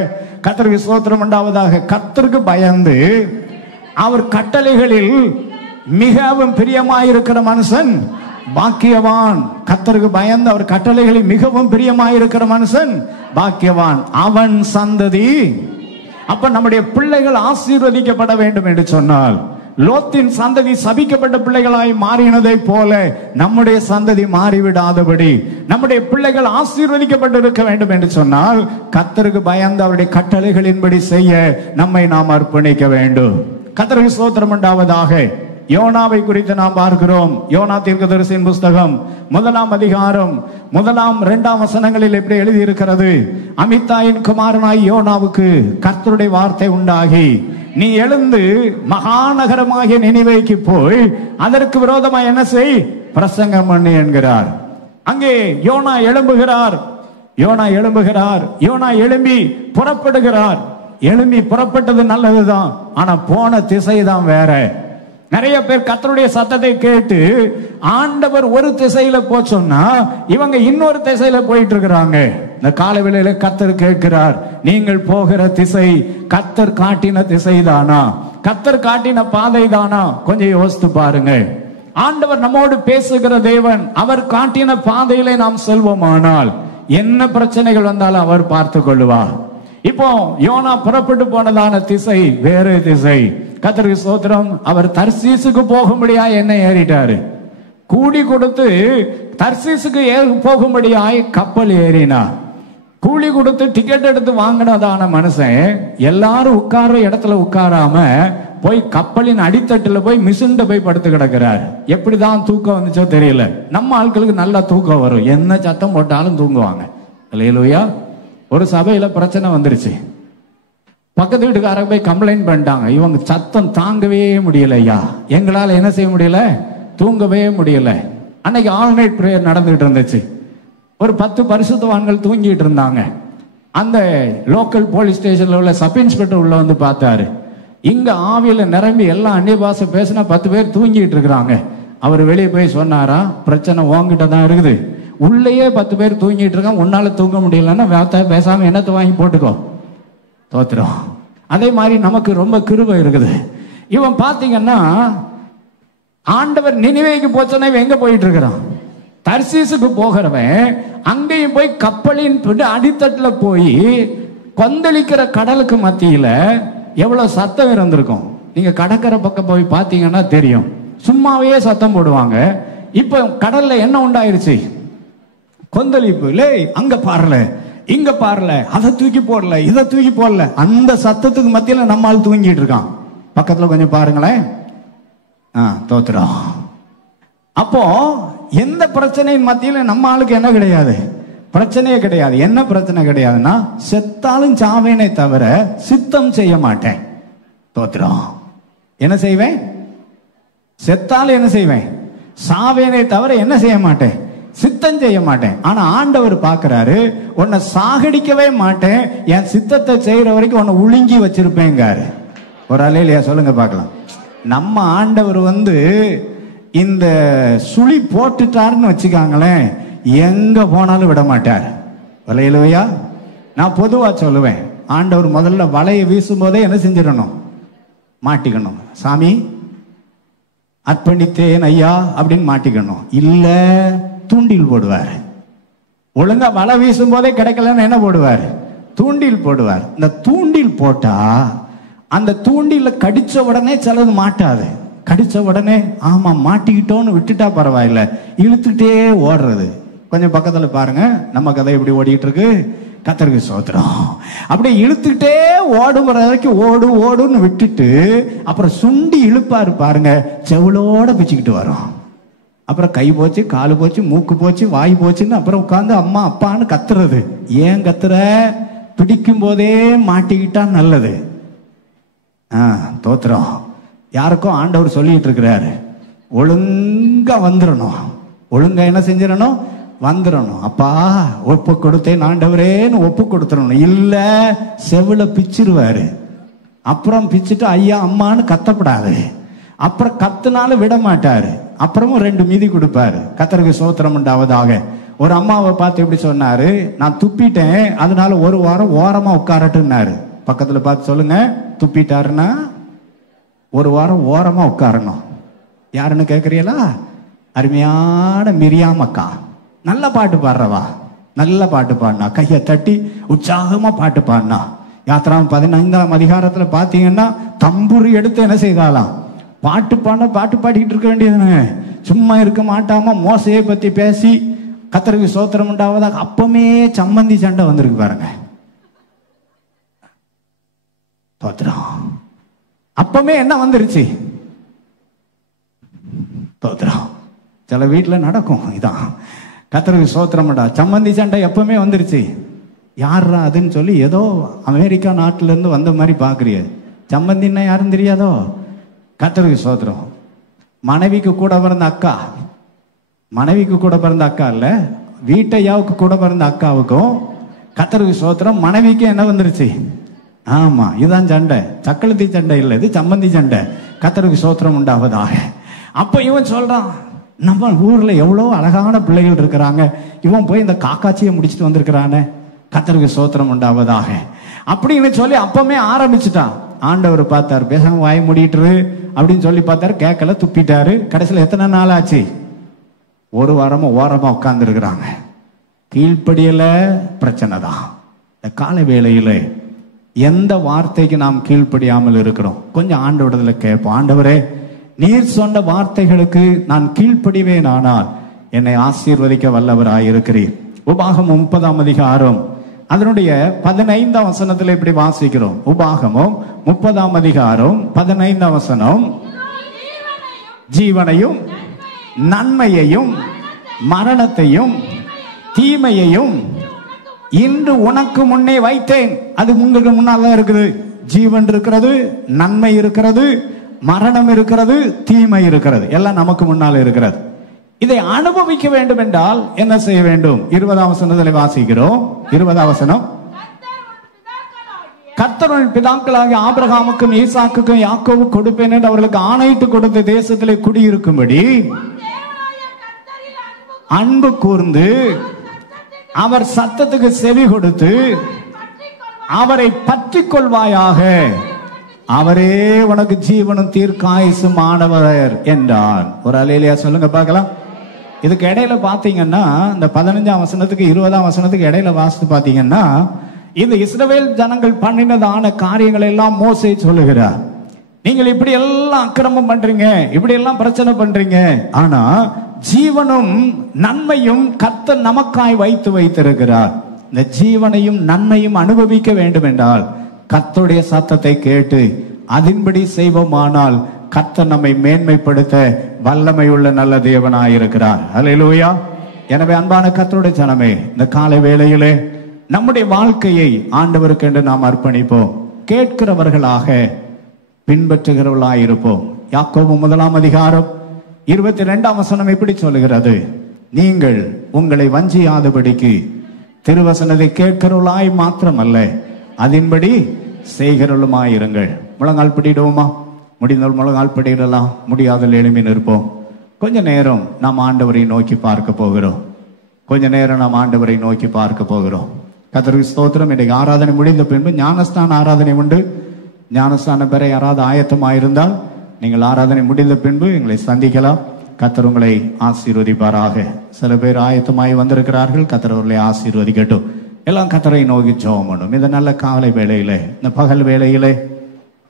கர்த்தருக்கு ஸ்தோத்திரம் உண்டாவதாக, கர்த்தருக்கு பயந்து அவர் கட்டளைகளில் மிகவும் பிரியமாயிருக்கிற மனுஷன் பாக்கியவான். கர்த்தருக்கு பயந்து அவர் கட்டளைகளில் மிகவும் பிரியமாயிருக்கிற மனுஷன் பாக்கியவான், அவன் சந்ததி. அப்ப நம்முடைய பிள்ளைகள் ஆசீர்வதிக்கப்பட வேண்டும் என்று சொன்னால், லோத்தின் சந்ததி சபிக்கப்பட்ட பிள்ளைகளாய் மாறினதை போல நம்முடைய சந்ததி மாறிவிடாதபடி நம்முடைய பிள்ளைகள் ஆசீர்வதிக்கப்பட்டு இருக்க வேண்டும் என்று சொன்னால், கர்த்தருக்கு பயந்து அவருடைய கட்டளைகளின்படி செய்ய நம்மை நாம் அர்ப்பணிக்க வேண்டும். கர்த்தருக்கு ஸ்தோத்திரம் உண்டாவதாக. யோனாவை குறித்து நாம் பார்க்கிறோம். யோனா தீர்க்கதரிசியின் புஸ்தகம் 1ஆம் அதிகாரம் 1-2 வசனங்களில் இப்படி எழுதி இருக்கிறது. அமித்தாயின் குமாரனாய் யோனாவுக்கு கர்த்தருடைய வார்த்தை உண்டாகி, நீ எழுந்து மகாநகரமாகிய நினிவேக்கு போய் அதற்கு விரோதமாக என்ன செய்? பிரசங்கம் பண்ணு என்கிறார். அங்கே யோனா எழும்புகிறார். யோனா எழும்பி புறப்படுகிறார். எழும்பி புறப்பட்டது நல்லதுதான், ஆனா போன திசை தான் வேற. நிறைய பேர் கர்த்தருடைய சத்தத்தை கேட்டு ஆண்டவர் ஒரு திசையில போச்சோம்னா இவங்க இன்னொரு திசையில போயிட்டு இருக்கிறாங்க. இந்த காலவேளையில கர்த்தர் கேட்கிறார், நீங்கள் போகிற திசை கர்த்தர் காட்டின திசை தானா? கர்த்தர் காட்டின பாதை தானா? கொஞ்சம் யோசித்து பாருங்க. ஆண்டவர் நம்மோடு பேசுகிற தேவன். அவர் காட்டின பாதையிலே நாம் செல்வோமானால் என்ன பிரச்சனைகள் வந்தாலும் அவர் பார்த்து கொள்ளுவார். இப்போ யோனா புறப்பட்டு போனதான திசை வேறு திசை. கர்த்தருக்கு ஸ்தோத்திரம். அவர் தர்சீசுக்கு போகும்படியாய் என்ன ஏறிட்டாரு? கூடி கொடுத்து தர்சீசுக்கு போகும்படியாய் கப்பல் ஏறினார். கூலி கொடுத்து டிக்கெட் எடுத்து வாங்கினதான மனுஷன் எல்லாரும் உட்கார்ற இடத்துல உட்காராம போய் கப்பலின் அடித்தட்டுல போய் மிஷின்ட போய் படுத்து கிடக்கிறார். எப்படிதான் தூக்கம் வந்துச்சோ தெரியல. நம்ம ஆட்களுக்கு நல்லா தூக்கம் வரும், என்ன சத்தம் போட்டாலும் தூங்குவாங்க. அல்லேலூயா. ஒரு சபையில பிரச்சனை வந்துருச்சு. பக்கத்து வீட்டுக்காரங்க போய் கம்ப்ளைண்ட் பண்ணிட்டாங்க, இவங்க சத்தம் தாங்கவே முடியல ஐயா, எங்களால என்ன செய்ய முடியல, தூங்கவே முடியல. அன்னைக்கு ஆல் நைட் பிரேயர் நடந்துகிட்டு இருந்துச்சு. ஒரு 10 பரிசுத்தவான்கள் தூங்கிட்டு இருந்தாங்க. அந்த லோக்கல் போலீஸ் ஸ்டேஷன்ல உள்ள சப் இன்ஸ்பெக்டர் உள்ள வந்து பார்த்தாரு. இங்க ஆவியில நிரம்பி எல்லாம் அந்நிய பாஷை பேசினா 10 பேர் தூங்கிட்டு இருக்கிறாங்க. அவர் வெளியே போய் சொன்னாரா, பிரச்சனை உங்ககிட்ட தான் இருக்குது, உள்ளேயே 10 பேர் தூங்கிட்டு இருக்கான், உன்னால தூங்க முடியலன்னா பேசாம என்னத்தை வாங்கி போட்டுக்கோ. தோத்திரம். அதே மாதிரி நமக்கு ரொம்ப கிருபை இருக்குது. இவன் பாத்தீங்கன்னா ஆண்டவர் நினிவேக்கு போச்சோன்னா இவன் எங்க போயிட்டு இருக்கிறான்? தர்சீசுக்கு போகிறவன் அங்கேயும் போய் கப்பலின் அடித்தட்டுல போய் கொந்தளிக்கிற கடலுக்கு மத்தியில எவ்வளவு சத்தம் இருந்திருக்கும். நீங்க கடற்கரை பக்கம் போய் பாத்தீங்கன்னா தெரியும், சும்மாவே சத்தம் போடுவாங்க. இப்ப கடல்ல என்ன உண்டாயிருச்சு? கொந்தளிப்பு. லே அங்க பாருல, இங்க பாருல, அதை தூக்கி போடல, இதை தூக்கி போடல. அந்த சத்தத்துக்கு மத்தியில நம்மால் தூங்கிட்டு இருக்கான். பக்கத்துல கொஞ்சம் பாருங்களேன். தோத்துறோம். அப்போ எந்த பிரச்சனையின் மத்தியில நம்ம ஆளுக்கு என்ன கிடையாது? பிரச்சனையே கிடையாது. என்ன பிரச்சனை கிடையாதுன்னா, செத்தாலும் சாவேனே தவிர சித்தம் செய்ய மாட்டேன். தோத்துறோம். என்ன செய்வேன்? செத்தாலும் என்ன செய்வேன்? சாவேனே தவிர என்ன செய்ய மாட்டேன்? சித்தம் செய்ய மாட்டேன். ஆனா ஆண்டவர் பாக்குறாரு, உன்னை சாகடிக்கவே மாட்டேன், என் சித்தத்தை செய்யற வரைக்கும் உன்னை உழுங்கி வச்சிருப்பேங்காரு. ஒரு அலையிலையா சொல்லுங்க பார்க்கலாம். நம்ம ஆண்டவர் இந்த சுழி போட்டுட்டாருன்னு வச்சுக்காங்களேன், எங்க போனாலும் விட மாட்டார். வலையிலவையா நான் பொதுவா சொல்லுவேன், ஆண்டவர் முதல்ல வலையை வீசும் போதே என்ன செஞ்சிடணும்? மாட்டிக்கணும். சாமி அர்ப்பணித்தேன் ஐயா அப்படின்னு மாட்டிக்கணும். இல்ல தூண்டில் போடுவார். ஒழுங்கா வலை வீசும் போதே கிடைக்கலன்னு என்ன போடுவார்? தூண்டில் போடுவார். இந்த தூண்டில் போட்டா அந்த தூண்டில கடிச்ச உடனே சிலது மாட்டாது. கடிச்ச உடனே ஆமா மாட்டிக்கிட்டோன்னு விட்டுட்டா பரவாயில்ல, இழுத்துக்கிட்டே ஓடுறது. கொஞ்சம் பக்கத்துல பாருங்க, நம்ம கதை எப்படி ஓடிட்டு இருக்கு. கர்த்தருக்கு ஸ்தோத்திரம். அப்படியே இழுத்துக்கிட்டே ஓடும் வரைக்கும் ஓடுன்னு விட்டுட்டு அப்புறம் சுண்டி இழுப்பாரு பாருங்க, செவுளோட பிச்சுக்கிட்டு வரும். அப்புறம் கை போச்சு, காலு போச்சு, மூக்கு போச்சு, வாய் போச்சுன்னு அப்புறம் உட்காந்து அம்மா அப்பான்னு கத்துறது. ஏன் கத்துற? பிடிக்கும் போதே மாட்டிக்கிட்டா நல்லது. தோத்திரம். யாருக்கும் ஆண்டவர் சொல்லிட்டு இருக்கிறாரு, ஒழுங்கா வந்துடணும். ஒழுங்கா என்ன செஞ்சிடணும்? வந்துடணும். அப்பா ஒப்பு கொடுத்தேன் ஆண்டவரேன்னு ஒப்பு கொடுத்துடணும். இல்ல செவில பிச்சிருவாரு. அப்புறம் பிச்சுட்டு ஐயா அம்மான்னு கத்தப்படாது. அப்புறம் கத்துனாலும் விட மாட்டாரு. அப்புறமும் 2 மீதி கொடுப்பாரு. கர்த்தருக்கு ஸ்தோத்திரம் உண்டாவதாக. ஒரு அம்மாவை பார்த்து எப்படி சொன்னாரு, நான் துப்பிட்டேன் அதனால 1 வாரம் ஓரமா உட்காரட்டுன்னாரு. பக்கத்துல பார்த்து சொல்லுங்க, துப்பிட்டாருன்னா 1 வாரம் ஓரமா உட்காரணும். யாருன்னு கேக்குறீங்களா? அருமையான மிரியாம் அக்கா, நல்ல பாட்டு பாடுறவா, நல்ல பாட்டு பாடினா, கையை தட்டி உற்சாகமா பாட்டு பாடினா. யாத்திராம் 15ஆம் அதிகாரத்துல பாத்தீங்கன்னா தம்புரி எடுத்து என்ன செய்தாலாம், பாட்டு பாடிக்கிட்டு இருக்க வேண்டியதுன்னு. சும்மா இருக்க மாட்டாம மோசையை பத்தி பேசி கர்த்தருக்கு ஸ்தோத்திரம் உண்டாவதாக. அப்பமே சம்மந்தி சண்டை வந்திருக்கு பாருங்க. ஸ்தோத்திரம். அப்பமே என்ன வந்துருச்சு? ஸ்தோத்திரம். சில வீட்டுல நடக்கும் இதான். கர்த்தருக்கு ஸ்தோத்திரம் உண்டா. சம்மந்தி சண்டை எப்பவுமே வந்துருச்சு. யாரா அதுன்னு சொல்லி ஏதோ அமெரிக்கா நாட்டுல இருந்து வந்த மாதிரி பாக்குறிய. சம்மந்தின்னா யாரும் தெரியாதோ? கர்த்தருக்கு ஸ்தோத்திரம். மனைவிக்கு கூட பிறந்த அக்கா, மனைவிக்கு கூட பிறந்த அக்கா இல்ல, வீட்டையாவுக்கு கூட பிறந்த அக்காவுக்கும் கர்த்தருக்கு ஸ்தோத்திரம் மனைவிக்கு என்ன வந்துருச்சு? ஆமா, இதுதான் சண்டை. சக்களத்தி சண்டை இல்லை, இது சம்மந்தி சண்டை. கர்த்தருக்கு ஸ்தோத்திரம் உண்டாவதாக. அப்ப இவன் சொல்றான், நம்ம ஊர்ல எவ்வளவு அழகான பிள்ளைகள் இருக்கிறாங்க, இவன் போய் இந்த காக்காட்சியை முடிச்சுட்டு வந்திருக்கிறானே. கர்த்தருக்கு ஸ்தோத்திரம் உண்டாவதாக அப்படின்னு சொல்லி அப்பமே ஆரம்பிச்சுட்டான். ஆண்டவர் பார்த்தாரு, பேசாம வாய் மூடிட்டு அப்படின்னு சொல்லி பார்த்தாரு, கேட்கல, துப்பிட்டாரு. கடைசியில் எத்தனை நாள் ஆச்சு? 1 வாரமா ஓரமா உட்கார்ந்து இருக்கிறாங்க. கீழ்ப்படியல, பிரச்சனை தான். இந்த கால வேளையில எந்த வார்த்தைக்கு நாம் கீழ்ப்படியாமல் இருக்கிறோம்? கொஞ்சம் ஆண்டவரத்துல கேட்போம். ஆண்டவரே, நீர் சொன்ன வார்த்தைகளுக்கு நான் கீழ்ப்படிவேன், ஆனால் என்னை ஆசீர்வதிக்க வல்லவராயிருக்கிறீர். உபாகமம் 30ஆம் அதிகாரம் அதனுடைய 15ஆம் வசனத்துல இப்படி வாசிக்கிறோம். உபாகமம் 30ஆம் அதிகாரம் 15ஆம் வசனம், ஜீவனையும் நன்மையையும் மரணத்தையும் தீமையையும் இன்று உனக்கு முன்னே வைத்தேன். அது உங்களுக்கு முன்னால இருக்குது. ஜீவன் இருக்கிறது, நன்மை இருக்கிறது, மரணம் இருக்கிறது, தீமை இருக்கிறது, எல்லாம் நமக்கு முன்னால இருக்கிறது. இதை அனுபவிக்க வேண்டும் என்றால் என்ன செய்ய வேண்டும்? 20ஆம் வசனத்தில் வாசிக்கிறோம். 20ஆம் வசனம், கர்த்தர் பிதாக்களாகிய ஆபிரகாமுக்கும் ஈசாக்குக்கும் யாக்கோபுக்கும் கொடுப்பேன் என்று அவர்களுக்கு ஆணையிட்டு கொடுத்த தேசத்திலே குடியிருக்கும்படி அன்பு கூர்ந்து அவர் சத்தத்துக்கு செவி கொடுத்து அவரை பற்றி கொள்வாயாக, அவரே உனக்கு ஜீவனும் தீர்க்காயுசும் ஆனவர் என்றார். ஒரு அல்லேலூயா சொல்லுங்க பார்க்கலாம். இதுக்கு இடையில பாத்தீங்கன்னா, இந்த 15ஆம் வசனத்துக்கு 20ஆம் வசனத்துக்கு இடையில வாசித்து பாத்தீங்கன்னா, இந்த இஸ்ரவேல் ஜனங்கள் பண்ணினதான காரியங்கள் எல்லாம் மோசே சொல்லுகிறார். நீங்கள் இப்படி எல்லாம் அக்கிரமம் பண்றீங்க, இப்படி எல்லாம் பிரச்சனை பண்றீங்க, ஆனா ஜீவனும் நன்மையும் கர்த்தர் நமக்காய் வைத்திருக்கிறார். இந்த ஜீவனையும் நன்மையும் அனுபவிக்க வேண்டும் என்றால் கர்த்தருடைய சத்தத்தை கேட்டு அதன்படி செய்வோமானால் கர்த்தர் நம்மை மேன்மைப்படுத்த வல்லமை உள்ள நல்ல தேவனாயிருக்கிறார். அல்லேலூயா. எனவே அன்பான கர்த்தருடைய ஜனமே, இந்த காலை வேளையிலே நம்முடைய வாழ்க்கையை ஆண்டவருக்கு என்று நாம் அர்ப்பணிப்போம். கேட்கிறவர்களாக பின்பற்றுகிறவர்களாயிருப்போம். யாக்கோபு 1ஆம் அதிகாரம் 22ஆம் வசனம் இப்படி சொல்லுகிறது, நீங்கள் உங்களை வஞ்சியாதபடிக்கு திருவசனத்தை கேட்கிறவர்களாய் மாத்திரமல்ல, அதன்படி செய்கிறவர்களுமாயிருங்கள். முழங்கால் படிடுவோமா? முடிந்தால் முழங்கால் படிடலாம், முடியாத எளிமையில் இருப்போம். கொஞ்ச நேரம் நாம் ஆண்டவரை நோக்கி பார்க்க போகிறோம். கொஞ்ச நேரம் நாம் ஆண்டவரை நோக்கி பார்க்க போகிறோம். கர்த்தருக்கு ஸ்தோத்திரம். இன்றைக்கு ஆராதனை முடிந்த பின்பு ஞானஸ்தான ஆராதனை உண்டு. ஞானஸ்தானம் பெற யாராவது ஆயத்தமாயிருந்தால் நீங்கள் ஆராதனை முடிந்த பின்பு எங்களை சந்திக்கலாம். கர்த்தர் உங்களை ஆசீர்வதிப்பாராக. சில பேர் ஆயத்தமாய் வந்திருக்கிறார்கள். கர்த்தர் அவர்களை ஆசீர்வதிக்கட்டும். எல்லாம் கர்த்தரை நோக்கி ஜெபம் பண்ணும். இந்த நல்ல காலை வேளையிலே, இந்த பகல் வேளையிலே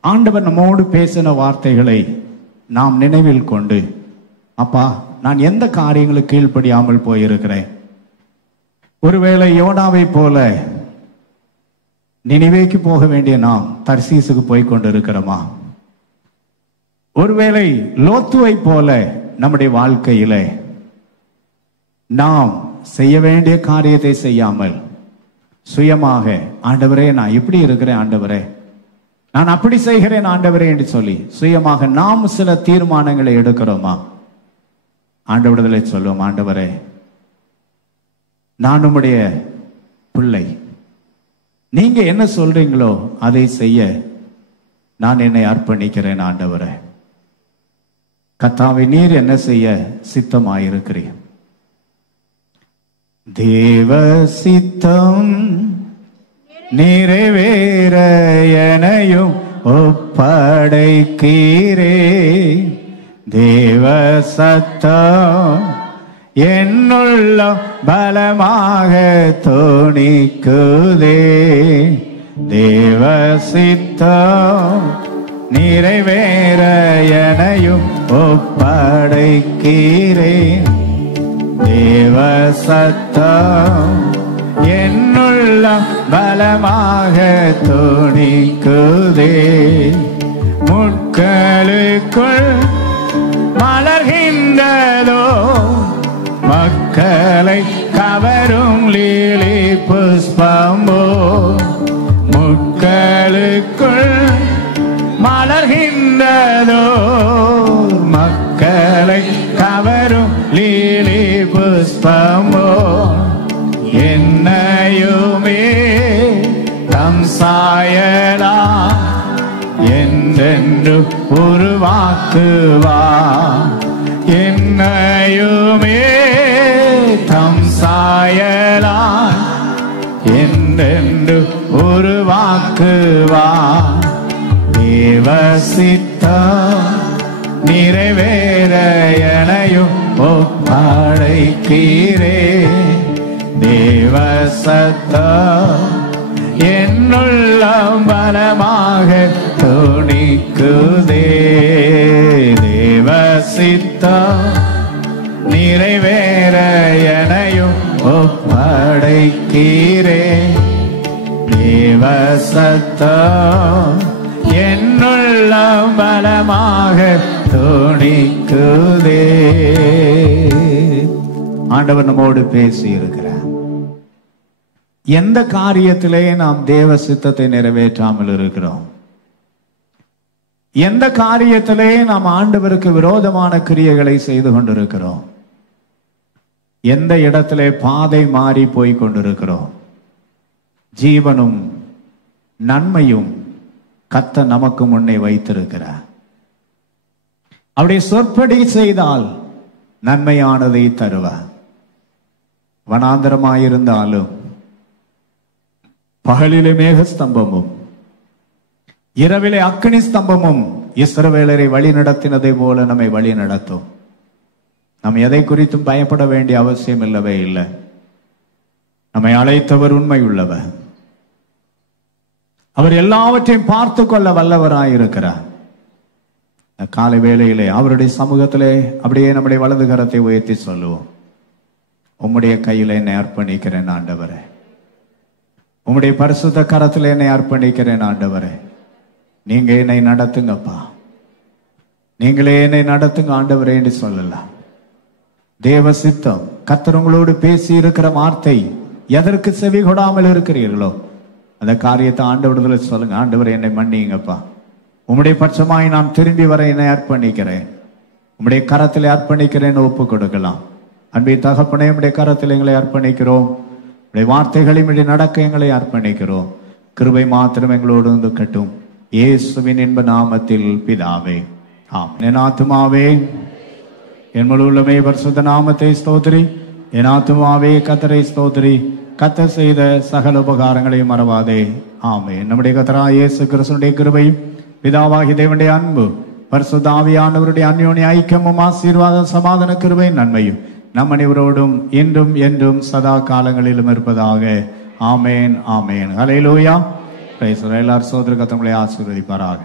ஆண்டவர் நம்மோடு பேசின வார்த்தைகளை நாம் நினைவில் கொண்டு, அப்பா நான் எந்த காரியங்களுக்கு கீழ்ப்படியாமல் போயிருக்கிறேன், ஒருவேளை யோனாவை போல நினிவேக்கு போக வேண்டிய நாம் தர்சீசுக்கு போய் கொண்டிருக்கிறோமா, ஒருவேளை லோத்துவை போல நம்முடைய வாழ்க்கையிலே நாம் செய்ய வேண்டிய காரியத்தை செய்யாமல் சுயமாக, ஆண்டவரே நான் இப்படி இருக்கிறேன் ஆண்டவரே, நான் அப்படி செய்கிறேன் ஆண்டவரே என்று சொல்லி சுயமாக நாம் சில தீர்மானங்களை எடுக்கிறோமா? ஆண்டவரிடத்திலே சொல்லுவோம், ஆண்டவரே நான் உம்முடைய பிள்ளை, நீங்க என்ன சொல்றீங்களோ அதை செய்ய நான் என்னை அர்ப்பணிக்கிறேன் ஆண்டவரே. கர்த்தாவே நீர் என்ன செய்ய சித்தமாயிருக்கிறீர்? தேவ சித்தம் நிறைவேற எனையும் ஒப்படைக்கிறே, தேவ சத்தம் என்னுள்ள பலமாக தோணிக்குதே, தேவ சித்தம் நிறைவேற எனையும் ஒப்படைக்கிறே, தேவ சத்தம் என்னுள்ள பலமாக தோணிக்குதே, முட்களுக்குள் மலர்கின்றதோ மக்களை கவரும் லீலி புஷ்பமோ, முட்களுக்குள் மலர்கின்றதோ மக்களை கவரும் லீலி புஷ்பமோ, என்னையுமே தம் சாயலா என்றென்று உருவாக்குவா, என்னையுமே தம் சாயலா என்றென்று உருவாக்குவா, தேவ சித்தம் நிறைவேற எனையும் ஒப்படைக்கிறே, தேவ சத்தம் என்னுள்ள பலமாக துணிக்குதே, தேவ சித்தம் நிறைவேற எனையும் ஒப்படைக்கிறே, தேவ சத்தம் என்னுள்ள பலமாக துணிக்குதே. ஆண்டவர் நம்மோடு பேசி இருக்கிறார். எந்த காரியத்திலே நாம் தேவ சித்தத்தை நிறைவேற்றாமல் இருக்கிறோம், எந்த காரியத்திலே நாம் ஆண்டவருக்கு விரோதமான கிரியைகளை செய்து கொண்டிருக்கிறோம், எந்த இடத்திலே பாதை மாறி போய் கொண்டிருக்கிறோம், ஜீவனும் நன்மையும் கர்த்தர் நமக்கு முன்னே வைத்திருக்கிறார். அவருடைய சொற்படி செய்தால் நன்மையானதை தருவார். வனாந்தரமாயிருந்தாலும் பகலிலே மேகஸ்தம்பமும் இரவிலே அக்கினி ஸ்தம்பமும் இஸ்ரவேலரை வழி நடத்தினதை போல நம்மை வழி நடத்தும். நாம் எதை குறித்தும் பயப்பட வேண்டிய அவசியம் இல்லவே இல்லை. நம்மை அழைத்தவர் உண்மை உள்ளவர். அவர் எல்லாவற்றையும் பார்த்து கொள்ள வல்லவராயிருக்கிறார். காலை வேளையிலே அவருடைய சமூகத்திலே அப்படியே நம்முடைய வலது கரத்தை உயர்த்தி சொல்லுவோம், உம்முடைய கையில என்னை அர்ப்பணிக்கிறேன் ஆண்டவரே, உம்முடைய பரிசுத்த கரத்தில் என்னை அர்ப்பணிக்கிறேன் ஆண்டவரே, நீங்க என்னை நடத்துங்கப்பா, நீங்களே என்னை நடத்துங்க ஆண்டவரே என்று சொல்லலாம். தேவ சித்தம், கர்த்தர் உங்களோடு பேசி இருக்கிற வார்த்தை எதற்கு செவி கொடாமல் இருக்கிறீர்களோ அந்த காரியத்தை ஆண்டவரிடத்தில் சொல்லுங்க. ஆண்டவரே என்னை மன்னிங்கப்பா, உம்முடைய பட்சமாய் நான் திரும்பி வர என்னை அர்ப்பணிக்கிறேன், உம்முடைய கரத்தில் அர்ப்பணிக்கிறேன் ஒப்பு கொடுக்கலாம். அன்பை தகப்பனே உம்முடைய கரத்தில் எங்களை அர்ப்பணிக்கிறோம், உடைய வார்த்தைகளையும் நடக்க எங்களை அர்ப்பணிக்கிறோம். கிருபை மாத்திரம் எங்களோடு வந்து கட்டும். இயேசுவின் இன்ப நாமத்தில் பிதாவே ஆமென். என் ஆத்துமாவே என் முழு உள்ளமே பரிசுத்த நாமத்தை ஸ்தோத்திரி, என் ஆத்துமாவே கர்த்தரை ஸ்தோத்திரி, கர்த்தர் செய்த சகல உபகாரங்களையும் மறவாதே ஆமென். நம்முடைய கர்த்தராகிய இயேசு கிறிஸ்துவின் கிருபையும் பிதாவாகிய தேவனுடைய அன்பு பரிசுத்த ஆவியானவருடைய அன்யோன்ய ஐக்கியமும் ஆசீர்வாதம் சமாதான கிருபை நன்மையும் நம் அனைவரோடும் இன்றும் என்றும் சதா காலங்களிலும் இருப்பதாக ஆமேன் ஆமேன். ஹல்லேலூயா. பிரைஸ். எல்லாரும் சோதர கர்த்தர் உங்களை ஆசீர்வதிப்பாராக.